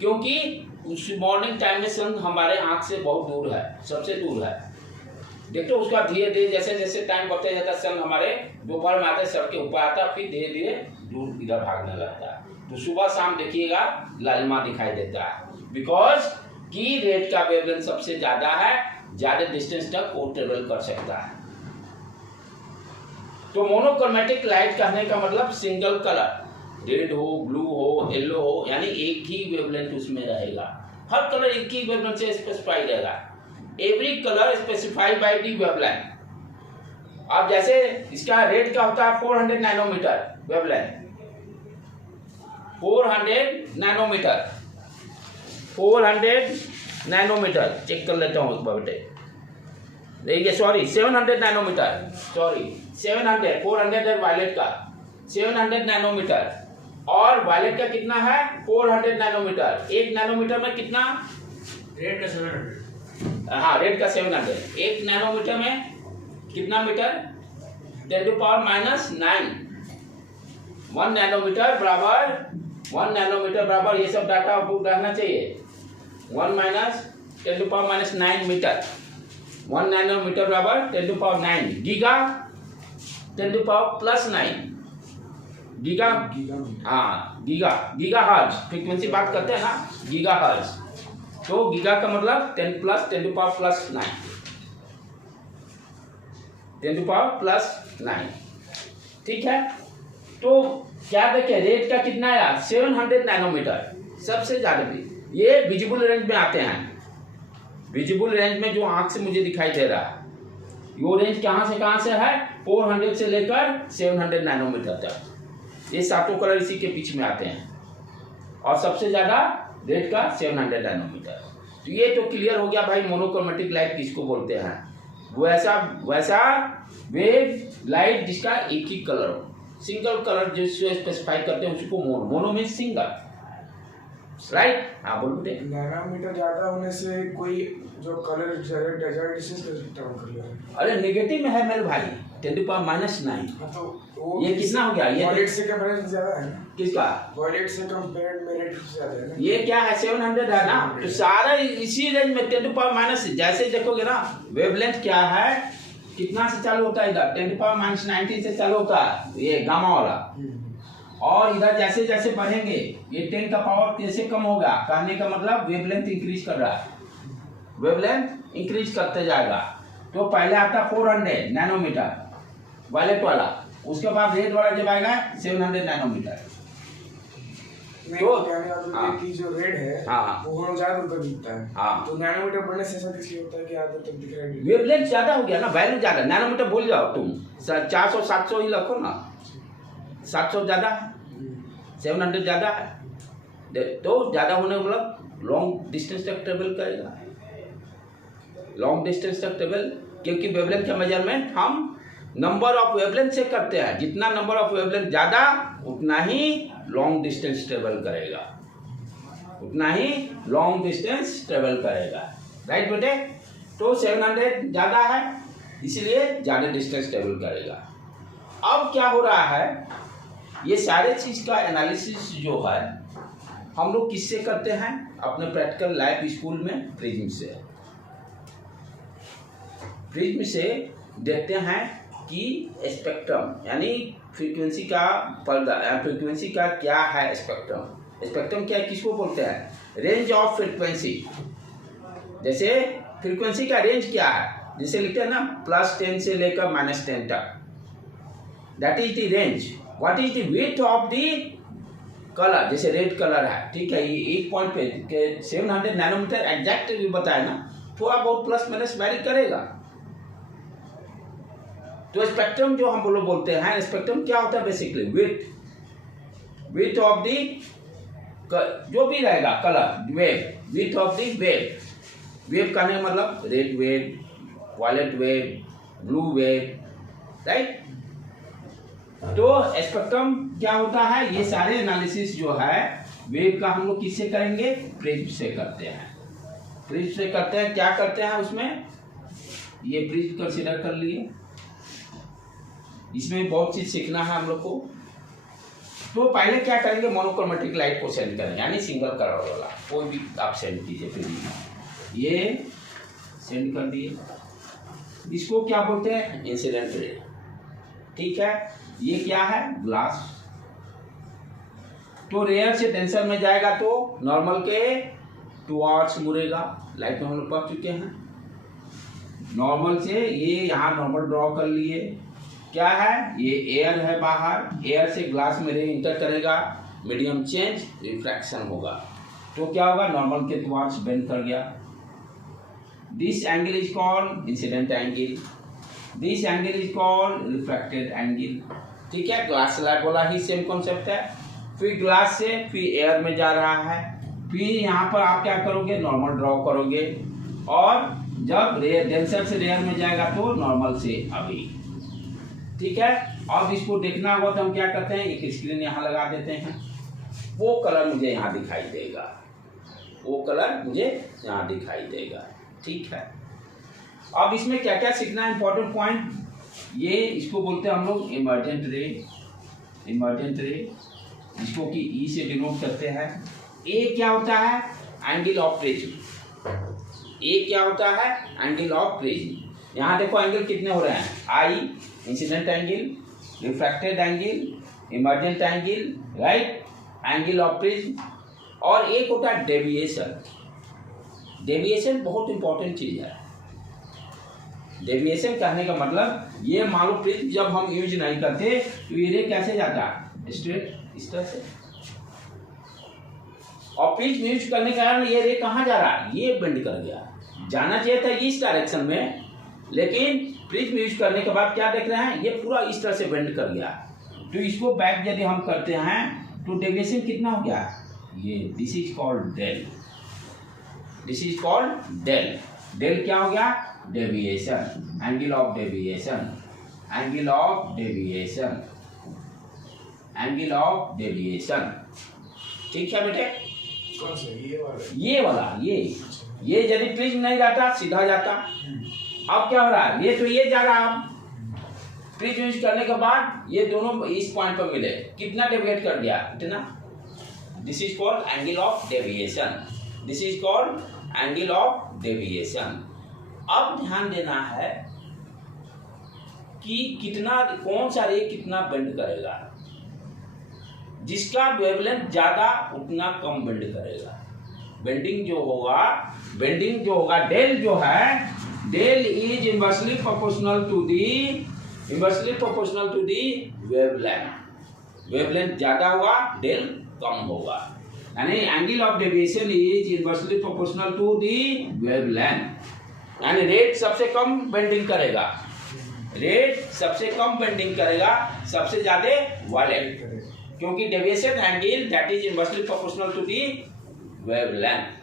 क्योंकि उस मॉर्निंग टाइम में सन हमारे आंख से बहुत दूर है, सबसे दूर है। देखते हो उसका धीरे धीरे जैसे जैसे टाइम बढ़ते जाता है सन हमारे दोपहर में आते सर के ऊपर आता है, फिर धीरे धीरे दूर इधर भागने लगता है। तो सुबह शाम देखिएगा लालिमा दिखाई देता है, बिकॉज की रेड का वेवलेंथ सबसे ज्यादा है, ज्यादा डिस्टेंस तक वो ट्रेवल कर सकता है। तो मोनोक्रोमेटिक लाइट कहने का मतलब सिंगल कलर, रेड हो, ब्लू हो, येलो हो, यानी एक ही वेवलेंथ उसमें रहेगा। हर कलर एक ही वेवलेंथ से स्पेसिफाई रहेगा। Every colour specified by the wavelength. अब जैसे इसका रेड का होता है 400 nanometre wavelength, 400 nanometre, 400 nanometre check कर लेता हूँ एक बार बेटे, देखिए सॉरी 700 नैनोमीटर, सॉरी 700, 400 है वायलेट का 700 नैनोमीटर, और वायलेट का कितना है 400 नैनोमीटर। एक नैनोमीटर में कितना, रेड का 700, हाँ रेड का 700, एक नैनोमीटर में कितना मीटर, 10⁻⁹। 1 नैनोमीटर बराबर, 1 नैनोमीटर बराबर, ये सब डाटा आपको रहना चाहिए, 1 - 10⁻⁹ मीटर। 1 नैनोमीटर बराबर 10⁻⁹, गीगा 10⁻+9, गीगा, हाँ गीगा, गीगा हर्ट्ज, फ्रीक्वेंसी बात करते हैं ना, गीगा हर्ट्ज। तो गीगा का मतलब 10 + 10⁻+9, 10⁻+9, ठीक है। तो क्या देखे रेड का कितना आया 700 नैनोमीटर, सबसे ज्यादा भी ये विजिबल रेंज में आते हैं। विजिबल रेंज में जो आंख से मुझे दिखाई दे रहा है, वो रेंज कहाँ से है, 400 से लेकर 700 नैनोमीटर तक, ये सातों कलर इसी के बीच में आते हैं, और सबसे ज्यादा रेड का 700 नैनोमीटर। तो ये तो क्लियर हो गया भाई मोनोक्रोमेटिक लाइट किसको बोलते हैं, वैसा वेव लाइट जिसका एक ही कलर हो, सिंगल कलर जिसको स्पेसिफाई करते हैं उसको मोनो मीन्स सिंगल, राइट। हाँ बोलो बेटे। नैनोमीटर ज्यादा होने से कोई जो कलर ज्यादा डिस्टेंस कर लिया, अरे नेगेटिव में है मेरे भाई 10⁻⁹। तो वो ये कितना हो गया, ये वायलेट से कंपैरिजन ज्यादा है ना, किसका, वायलेट से कंपेयर्ड में रेड ज्यादा है ना, ये क्या है 700 है ना, तो सारा इसी रेंज में 10⁻⁻, जैसे देखोगे ना वेवलेंथ क्या है, कितना से चालू होता है, इधर 10⁻⁻⁹ से चालू होता है ये गामा वाला, और इधर जैसे जैसे बढ़ेंगे ये 10 का पावर कैसे कम होगा, कहने का मतलब वेवलेंथ इंक्रीज कर रहा है, वेवलेंथ इंक्रीज करते जाएगा। तो पहले आता 400 नैनोमीटर वायलेट वाला, उसके बाद रेड वाला जब आएगा 700 नैनोमीटर। तो कहने का मतलब कि जो रेड है हाँ, वो हम ज्यादा दूर तक दिखता है, हाँ, तो नैनोमीटर बढ़ने से ऐसा इसलिए होता है कि ज्यादा तक दिख रहा है, वेवलेंथ ज्यादा हो गया ना, वैल्यू ज्यादा, नैनोमीटर भूल जाओ तुम, 400 700 ही रखो ना, 700 ज्यादा है, 700 ज्यादा है, तो ज्यादा होने का मतलब लॉन्ग डिस्टेंस तक ट्रेवल करेगा, लॉन्ग डिस्टेंस तक ट्रेवल, क्योंकि वेवलेंथ का मेजरमेंट हम नंबर ऑफ वेवलेंथ से करते हैं, जितना नंबर ऑफ वेवलेंथ ज्यादा उतना ही लॉन्ग डिस्टेंस ट्रेवल करेगा, उतना ही लॉन्ग डिस्टेंस ट्रेवल करेगा, राइट बेटे। तो 700 ज्यादा है इसलिए ज्यादा डिस्टेंस ट्रेवल करेगा। अब क्या हो रहा है, ये सारे चीज का एनालिसिस जो है हम लोग किससे करते हैं, अपने प्रैक्टिकल लाइफ स्कूल में प्रिज्म से, प्रिज्म से देखते हैं कि स्पेक्ट्रम यानी फ्रीक्वेंसी का पर्दा, फ्रीक्वेंसी का क्या है स्पेक्ट्रम, स्पेक्ट्रम क्या किसको बोलते हैं, रेंज ऑफ फ्रीक्वेंसी। जैसे फ्रीक्वेंसी का रेंज क्या है, जैसे लिखते हैं ना +10 से लेकर -10 तक, that is the range. What is the width of the colour, जैसे रेड कलर है, ठीक है, ये एक पॉइंट पे 700 नैनोमीटर एग्जैक्ट भी बताया ना, थोड़ा बहुत प्लस माइनस वैरी करेगा। तो स्पेक्ट्रम जो हम लोग बोलते हैं, स्पेक्ट्रम क्या होता है बेसिकली, विड्थ ऑफ दी जो भी रहेगा colour, wave, width of the wave, wave का नहीं मतलब red wave, violet wave, blue wave, right. तो स्पेक्ट्रम क्या होता है, ये सारे एनालिसिस जो है वेव का हम लोग किससे करेंगे, प्रिज्म से करते हैं, प्रिज्म से करते हैं। क्या करते हैं उसमें, ये प्रिज्म कंसीडर कर लिए, इसमें बहुत चीज सीखना है हम लोग को। तो पहले क्या करेंगे, मोनोक्रोमेटिक लाइट को सेंड करेंगे, यानी सिंगल कलर वाला कोई भी आप सेंड कीजिए, फिर ये सेंड कर दिए, इसको क्या बोलते हैं? Incident ray. ठीक है, ये क्या है? ग्लास। तो रेयर से डेंसर में जाएगा तो नॉर्मल के टुवर्ड्स मुड़ेगा। लाइट में हम लोग पढ़ चुके हैं। नॉर्मल से ये यहाँ नॉर्मल ड्रॉ कर लिए। क्या है? ये एयर है बाहर, एयर से ग्लास में रे इंटर करेगा, मीडियम चेंज, रिफ्रैक्शन होगा। तो क्या होगा? नॉर्मल के टुवर्ड्स बेंड कर गया। This angle is called incident angle, this angle is called refracted angle. ठीक है, ग्लास स्लैब वाला ही सेम कॉन्सेप्ट है। फिर ग्लास से फिर एयर में जा रहा है, फिर यहाँ पर आप क्या करोगे? नॉर्मल ड्रॉ करोगे, और जब रेयर डेंसर से रेयर में जाएगा तो नॉर्मल से अभी। ठीक है, अब इसको देखना होगा तो हम क्या करते हैं? एक स्क्रीन यहाँ लगा देते हैं। वो कलर मुझे यहाँ दिखाई देगा, वो कलर मुझे यहाँ दिखाई देगा। ठीक है, अब इसमें क्या क्या सीखना है? इंपॉर्टेंट पॉइंट, ये इसको बोलते हैं हम लोग इमर्जेंट रे। इमर्जेंट रे जिसको कि ई से डिनोट करते हैं। ए क्या होता है? Angle of prism. ए क्या होता है? Angle of prism. यहाँ देखो एंगल कितने हो रहे हैं? I incident angle, refracted angle, emergent angle, right, angle of prism, और एक होता है डेविएशन। डेविएशन बहुत इंपॉर्टेंट चीज है। डेविएशन कहने का मतलब ये मान लो प्रिज्म जब हम यूज नहीं करते तो ये रे कैसे जाता है? स्ट्रेट इस तरह से। और प्रिज्म यूज करने के कारण ये रे कहाँ जा रहा है? ये बेंड कर गया। जाना चाहिए था इस डायरेक्शन में, लेकिन प्रिज्म यूज करने के बाद क्या देख रहे हैं? ये पूरा इस तरह से बेंड कर गया। तो इसको बैक यदि हम करते हैं तो डेविएशन कितना हो गया? ये this is called del. This is called del. Del क्या हो गया? Deviation, angle of deviation, angle of deviation, angle of deviation. ठीक है बेटे? कौन सा? ये वाला? ये वाला, ये यदि प्रिज्म नहीं जाता सीधा जाता। अब क्या हो रहा है? ये तो ये जा रहा है। प्रिज्म यूज करने के बाद ये दोनों इस पॉइंट पर मिले, कितना डेविएट कर दिया? इतना। This is called angle of deviation. This is called angle of deviation. अब ध्यान देना है कि कितना, कौन सा रे कितना बेंड करेगा। जिसका वेवलेंथ ज्यादा उतना कम बेंड करेगा। बेंडिंग जो होगा डेल जो है, del is inversely proportional to the wavelength. Wavelength ज्यादा होगा, डेल कम होगा। यानी angle of deviation is inversely proportional to the wavelength. यानी रेट सबसे कम बेंडिंग करेगा, रेट सबसे कम बेंडिंग करेगा, सबसे ज्यादा वायलेंट, क्योंकि deviation angle that is inversely proportional to the wavelength.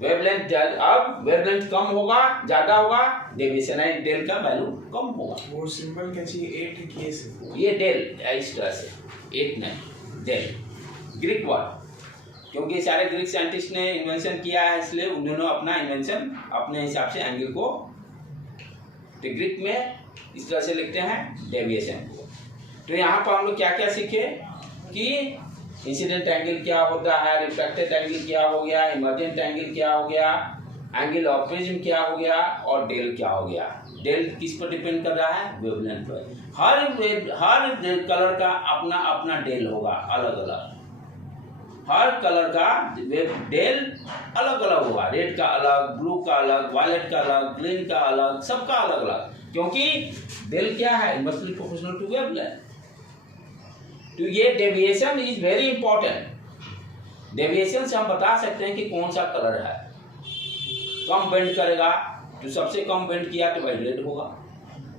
Wavelength अब वेवलेंथ कम होगा, ज्यादा होगा, डेविएशन है डेल का वैल्यू कम होगा। वो सिंबल क्या चाहिए? 8 है कि ऐसे? ये डेल इस तरह से, 8 नहीं, डेल ग्रीक वर्ड, क्योंकि सारे ग्रीक साइंटिस्ट ने इन्वेंशन किया है, इसलिए उन्होंने अपना इन्वेंशन अपने हिसाब से एंगल को, तो ग्रीक में इस तरह से लिखते हैं डेविएशन को। तो यहाँ पर हम लोग क्या क्या सीखे कि इंसिडेंट एंगल क्या होता है, रिफ्रैक्टेड एंगल क्या हो गया, इमर्जेंट एंगल क्या हो गया, एंगल ऑफ प्रिज्म क्या हो गया, और डेल क्या हो गया। डेल किस पर डिपेंड कर रहा है? वेवलेंथ पर। हर कलर का अपना अपना डेल होगा, अलग अलग। हर कलर का डेल अलग अलग होगा। रेड का अलग, ब्लू का अलग, वायलेट का अलग, ग्रीन का अलग, सबका अलग अलग, क्योंकि डेल क्या है? Inversely proportional to wavelength. तो ये deviation is very important. Deviation से हम बता सकते हैं कि कौन सा कलर है कम बेंड करेगा। तो सबसे कम बेंड किया तो भाई रेड होगा,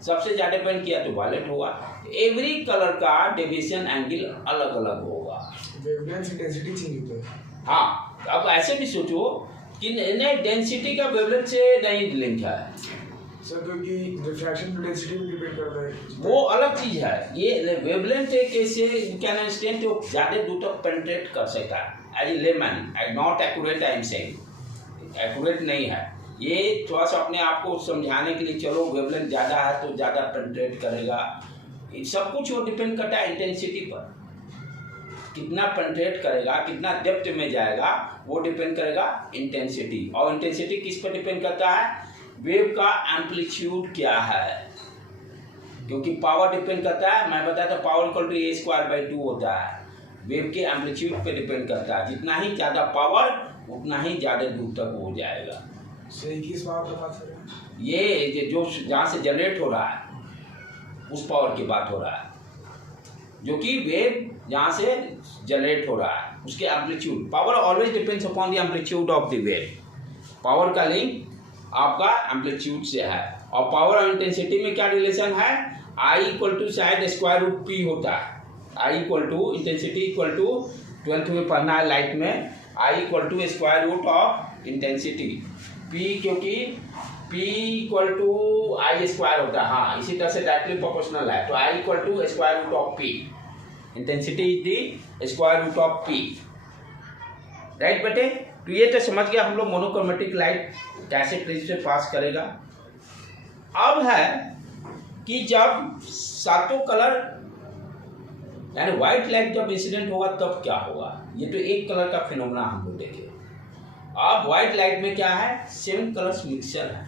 सबसे ज्यादा बेंड किया तो वायलेट होगा। एवरी कलर का डेविएशन एंगल अलग अलग होगा। वेवलेंथ इंटेंसिटी चेंज होता है। हाँ, अब ऐसे भी सोचो कि नहीं, डेंसिटी का वेवलेंथ से नहीं लिंक है सर, क्योंकि रिफ्रैक्शन डेंसिटी पे डिपेंड करता है। वो अलग चीज है। ये वेवलेंथ एक ऐसे कैन अंडरस्टैंड जो ज्यादा दूर तक पेनिट्रेट कर सकता है। As a layman, not accurate, I am saying accurate नहीं है ये, थोड़ा सा अपने आप को समझाने के लिए। चलो वेवलेंथ ज्यादा है तो ज्यादा पेनिट्रेट करेगा, सब कुछ वो डिपेंड करता है इंटेंसिटी पर। कितना पेनिट्रेट करेगा, कितना डेप्थ में जाएगा, वो डिपेंड करेगा इंटेंसिटी। और इंटेंसिटी किस पर डिपेंड करता है? वेव का एम्पलीट्यूड क्या है, क्योंकि पावर डिपेंड करता है, मैं बताया था पावर इक्वल टू a²/2 होता है। वेव के एम्पलीट्यूड पे डिपेंड करता है, जितना ही ज़्यादा पावर उतना ही ज़्यादा दूर तक हो जाएगा। सही किस पावर का बात कर रहे हैं? ये जो जहाँ से जनरेट हो रहा है उस पावर की बात हो रहा है, जो कि वेव जहाँ से जनरेट हो रहा है उसके amplitude. Power always depends upon the amplitude of the wave. Power का लिंक आपका एम्पलीट्यूड से है, और पावर और इंटेंसिटी में क्या रिलेशन है, I इक्वल टू शायद √P होता है। I equal to intensity equal to 12th में पढ़ना है लाइट में, I इक्वल टू √ऑफ इंटेंसिटी, P क्योंकि P इक्वल टू I² होता है। हाँ, इसी तरह से डायरेक्टली प्रोपोर्शनल है, तो I equal to √P, intensity is the √P, right बेटे। तो ये तो समझ गया हम लोग मोनोक्रोमेटिक लाइट कैसे प्रिज्म से पास करेगा। अब है कि जब सातों कलर यानी व्हाइट लाइट जब इंसिडेंट होगा तब क्या होगा। ये तो एक कलर का फिनोमेना हम लोग देखे। अब व्हाइट लाइट में क्या है, 7 कलर्स मिक्सचर है।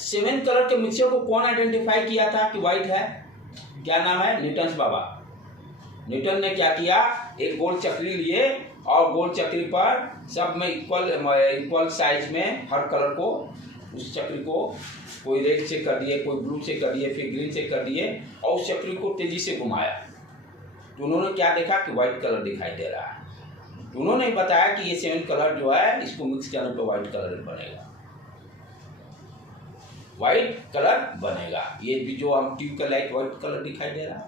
7 कलर के मिक्सचर को कौन आइडेंटिफाई किया था कि व्हाइट है, क्या नाम है, न्यूटन बाबा। न्यूटन ने क्या किया, एक गोल चक्री लिए और गोल चक्री पर सब में इक्वल साइज में हर कलर को, उस चक्री को कोई रेड से कर दिए, कोई ब्लू से कर दिए, फिर ग्रीन से कर दिए, और उस चक्री को तेजी से घुमाया। तो उन्होंने क्या देखा कि व्हाइट कलर दिखाई दे रहा है। तो उन्होंने बताया कि ये 7 कलर जो है इसको मिक्स करने पर व्हाइट कलर बनेगा, व्हाइट कलर बनेगा। ये भी जो हम ट्यूब का लाइट व्हाइट कलर दिखाई दे रहा है।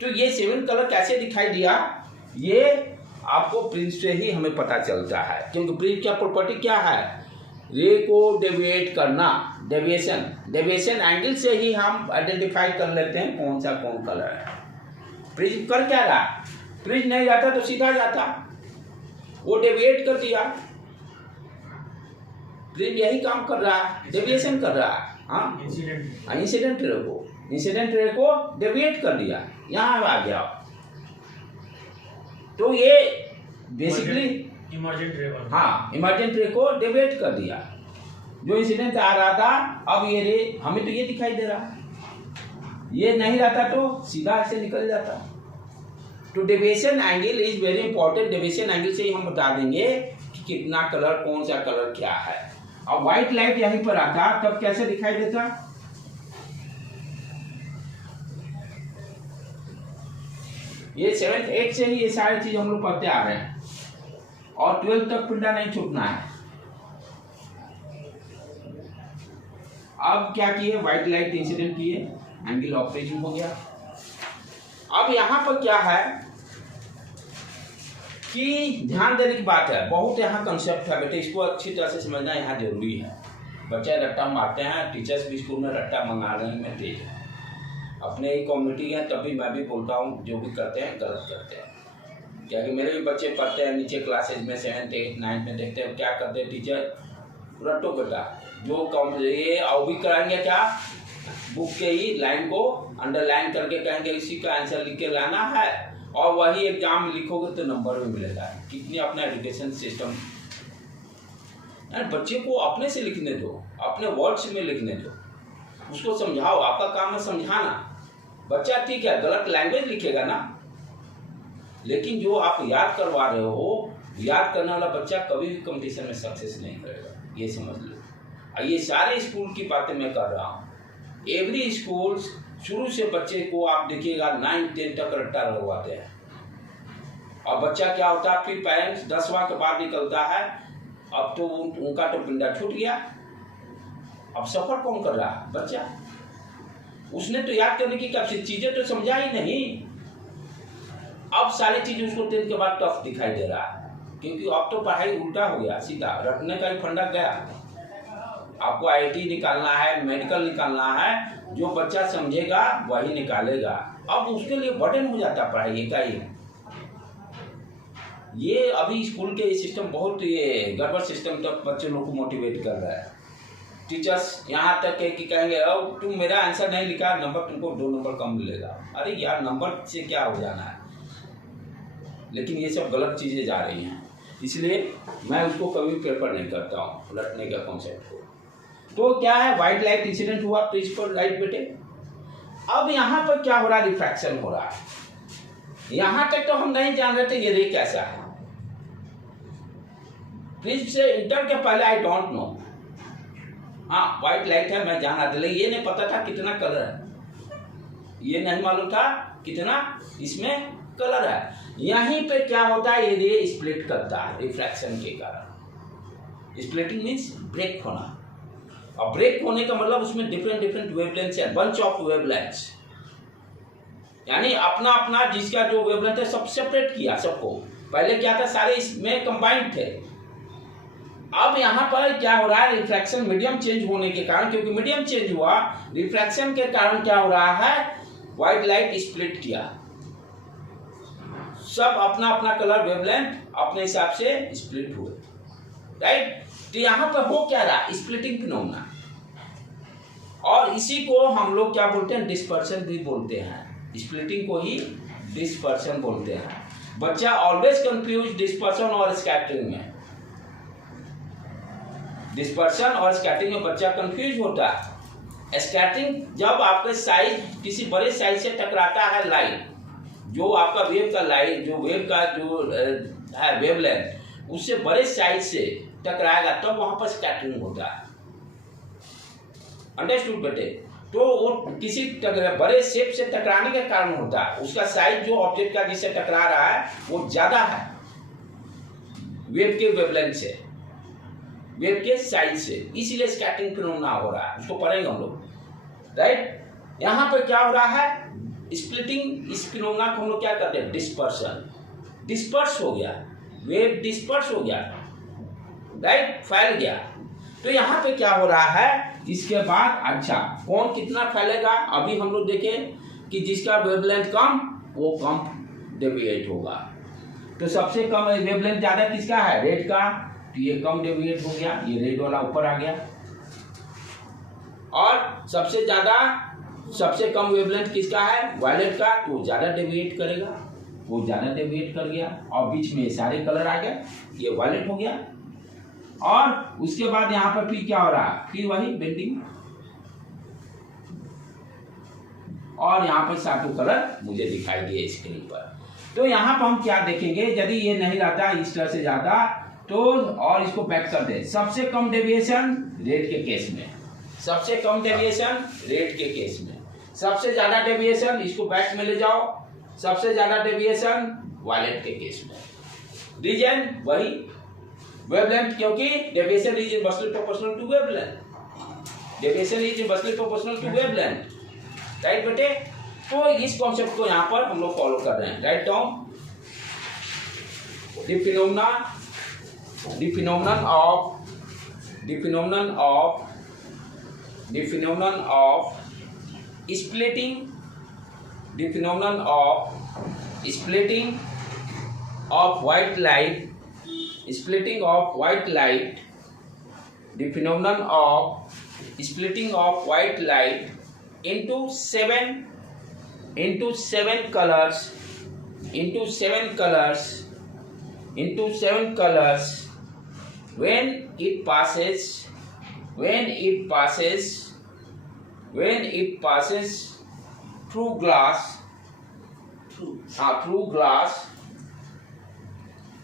तो ये 7 कलर कैसे दिखाई दिया, ये आपको प्रिज्म से ही हमें पता चलता है, क्योंकि प्रिज्म क्या प्रॉपर्टी क्या है, रे को डेविएट करना, डेविएशन एंगल से ही हम आइडेंटिफाई कर लेते हैं कौन सा कौन कलर है। प्रिज्म कर क्या रहा, प्रिज्म नहीं जाता तो सीधा जाता, वो डेविएट कर दिया। प्रिज्म यही काम कर रहा है, डेविएशन कर रहा है। हाँ, इंसिडेंट रे को डेविएट कर दिया, यहाँ आ गया। तो ये बेसिकली इमर्जेंट रे को डेविएट कर दिया। जो इंसिडेंट आ रहा था, अब ये रे हमें तो ये दिखाई दे रहा, ये नहीं रहता तो सीधा ऐसे निकल जाता। तो deviation angle is very important. Deviation angle से ही हम बता देंगे कि कितना कलर, कौन सा कलर क्या है। अब व्हाइट लाइट यहीं पर आता तब कैसे दिखाई देता, ये 7th 8th से ही ये सारी चीज हम लोग पढ़ते आ रहे हैं, और 12th तक पिंडा नहीं छूटना है। अब क्या किए, व्हाइट लाइट इंसिडेंट किए, एंगल ऑफ प्रिज्म हो गया। अब यहाँ पर क्या है कि ध्यान देने की बात है, बहुत यहाँ कंसेप्ट है बेटे, इसको अच्छी तरह से समझना यहाँ जरूरी है। बच्चे रट्टा मारते हैं, टीचर्स भी स्कूल में रट्टा मंगाने में तेज है। अपने ही कम्युनिटी है, तभी मैं भी बोलता हूँ जो भी करते हैं गलत करते हैं। क्या कि मेरे भी बच्चे पढ़ते हैं नीचे क्लासेज में 7th 8th 9th में, देखते हैं क्या करते हैं टीचर, रट्टो बेटा जो कम ये और भी कराएंगे क्या, बुक के ही लाइन को अंडरलाइन करके कहेंगे इसी का आंसर लिख के लाना है, और वही एग्जाम में लिखोगे तो नंबर भी मिलेगा। कितनी अपना एजुकेशन सिस्टम, बच्चे को अपने से लिखने दो, अपने वर्ड्स में लिखने दो, उसको समझाओ। आपका काम है समझाना। बच्चा ठीक है गलत लैंग्वेज लिखेगा ना, लेकिन जो आप याद करवा रहे हो, याद करने वाला बच्चा कभी भी कंपटीशन में सक्सेस नहीं करेगा, ये समझ लो। ये सारे स्कूल की बातें मैं कर रहा हूँ। एवरी स्कूल शुरू से बच्चे को आप देखिएगा 9th 10th तक रट्टा लगवाते हैं, और बच्चा क्या होता है, फिर पेरेंट्स 10वां के बाद निकलता है, अब तो उनका तो पिंडा छूट गया। अब सफर कौन कर रहा है, बच्चा। उसने तो याद करने की कब चीजें तो समझा ही नहीं। अब सारी चीज उसको 10th के बाद टफ दिखाई दे रहा है, क्योंकि अब तो पढ़ाई उल्टा हो गया, सीधा रखने का ही फंडा गया। आपको IIT निकालना है, मेडिकल निकालना है, जो बच्चा समझेगा वही निकालेगा। अब उसके लिए बर्डन हो जाता है पढ़ाई का ही। ये अभी स्कूल के सिस्टम बहुत ये गड़बड़ सिस्टम तक बच्चे लोग को मोटिवेट कर रहा है। टीचर्स यहाँ तक है कि कहेंगे अब तुम मेरा आंसर नहीं लिखा, नंबर तुमको 2 नंबर कम मिलेगा। अरे यार नंबर से क्या हो जाना है। लेकिन ये सब गलत चीज़ें जा रही हैं। इसलिए मैं उसको कभी प्रेफर नहीं करता हूँ उलटने का कॉन्सेप्ट को। तो क्या है, व्हाइट लाइट इंसिडेंट हुआ प्रिज्म पर लाइट बेटे। अब यहाँ पर क्या हो रहा है, रिफ्रैक्शन हो रहा है। यहाँ तक तो हम नहीं जान रहे थे ये रे कैसा है। प्रिज्म से इंटर के पहले आई डोंट नो, हाँ व्हाइट लाइट है मैं जाना था, लेकिन ये नहीं पता था कितना कलर है, ये नहीं मालूम था कितना इसमें कलर है। यहीं पे क्या होता है, ये रे स्प्लिट करता है रिफ्रैक्शन के कारण। स्प्लिटिंग मीन्स ब्रेक होना, और ब्रेक होने का मतलब उसमें डिफरेंट डिफरेंट वेवलेंथ्स है, बंच ऑफ वेवलेंथ्स, यानी अपना अपना जिसका जो वेवलेंथ है सब सेपरेट किया सबको। पहले क्या था, सारे इसमें कंबाइंड थे। अब यहाँ पर क्या हो रहा है, रिफ्रैक्शन मीडियम चेंज होने के कारण, क्योंकि मीडियम चेंज हुआ रिफ्रैक्शन के कारण क्या हो रहा है, व्हाइट लाइट स्प्लिट किया, सब अपना अपना कलर वेवलेंथ अपने हिसाब से स्प्लिट हुए, राइट। तो यहाँ पर हो क्या रहा, स्प्लिटिंग फिनोमेना, और इसी को हम लोग क्या बोलते हैं, डिस्पर्शन भी बोलते हैं। स्प्लिटिंग को ही डिस्पर्शन बोलते हैं। बच्चा ऑलवेज कंफ्यूज डिस्पर्शन और स्कैटरिंग में, डिस्पर्शन और स्कैटरिंग में बच्चा कंफ्यूज होता है। स्कैटरिंग जब आपके साइज किसी बड़े साइज से टकराता है लाइट, जो आपका वेव का लाइट, जो वेव का जो है वेवलेंथ उससे बड़े साइज से टकराएगा, तब वहां पर स्कैटरिंग होता है। अंडरस्टूड बेटे। तो वो किसी बड़े शेप से टकराने के कारण होता है, उसका साइज जो ऑब्जेक्ट का जिससे टकरा रहा है वो ज्यादा है वेव के वेवलेंथ से, वेव के साइज से, इसलिए स्कैटरिंग फिनोमेना हो रहा है, उसको पढ़ेंगे हम लोग, राइट। यहाँ पर क्या हो रहा है, स्प्लिटिंग, इस फिनोमेना को हम लोग क्या करते हैं, डिस्पर्शन, डिस्पर्स हो गया, वेव डिस्पर्स हो गया, राइट, फैल गया। तो यहाँ पे क्या हो रहा है, इसके बाद अच्छा कौन कितना फैलेगा, अभी हम लोग देखें कि जिसका वेवलेंथ कम वो कम डेविएट होगा। तो सबसे कम वेवलेंथ ज्यादा किसका है, रेड का, तो ये कम डेविएट हो गया, ये रेड वाला ऊपर आ गया। और सबसे ज्यादा, सबसे कम वेवलेंथ किसका है, वायलेट का, तो ज्यादा डेविएट करेगा, वो ज्यादा डेविएट कर गया, और बीच में सारे कलर आ गए, ये वायलेट हो गया। और उसके बाद यहाँ पर फिर क्या हो रहा है, फिर वही बेंडिंग, और यहाँ पर सातों कलर मुझे दिखाई दिए स्क्रीन पर। तो यहाँ पर हम क्या देखेंगे, यदि ये नहीं रहता इस तरह से ज्यादा तो, और इसको बैक कर दे, सबसे कम डेविएशन रेड के केस में, सबसे कम डेविएशन रेड के केस में, सबसे ज्यादा डेविएशन, इसको बैक में ले जाओ, सबसे ज्यादा डेविएशन वायलेट के केस में। रीजन वही वेवलेंथ, क्योंकि deviation is inversely proportional to wavelength, deviation is inversely proportional to wavelength, right बेटे। तो इस कॉन्सेप्ट को यहाँ पर हम लोग फॉलो कर रहे हैं, write down the phenomenon of splitting, the phenomenon of splitting of white light, splitting of white light, the phenomenon of splitting of white light into seven colors, into seven colors when it passes through glass,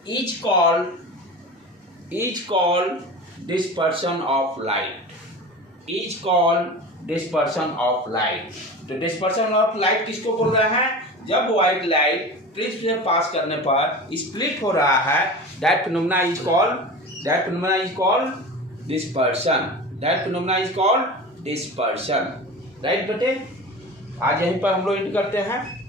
each called dispersion of light, each called dispersion of light। तो dispersion of light किसको बोल रहे हैं, जब white light prism से पास करने पर split हो रहा है, that phenomena is called dispersion, that phenomena is called dispersion, right बेटे। आज यहीं पर हम लोग एंड करते हैं।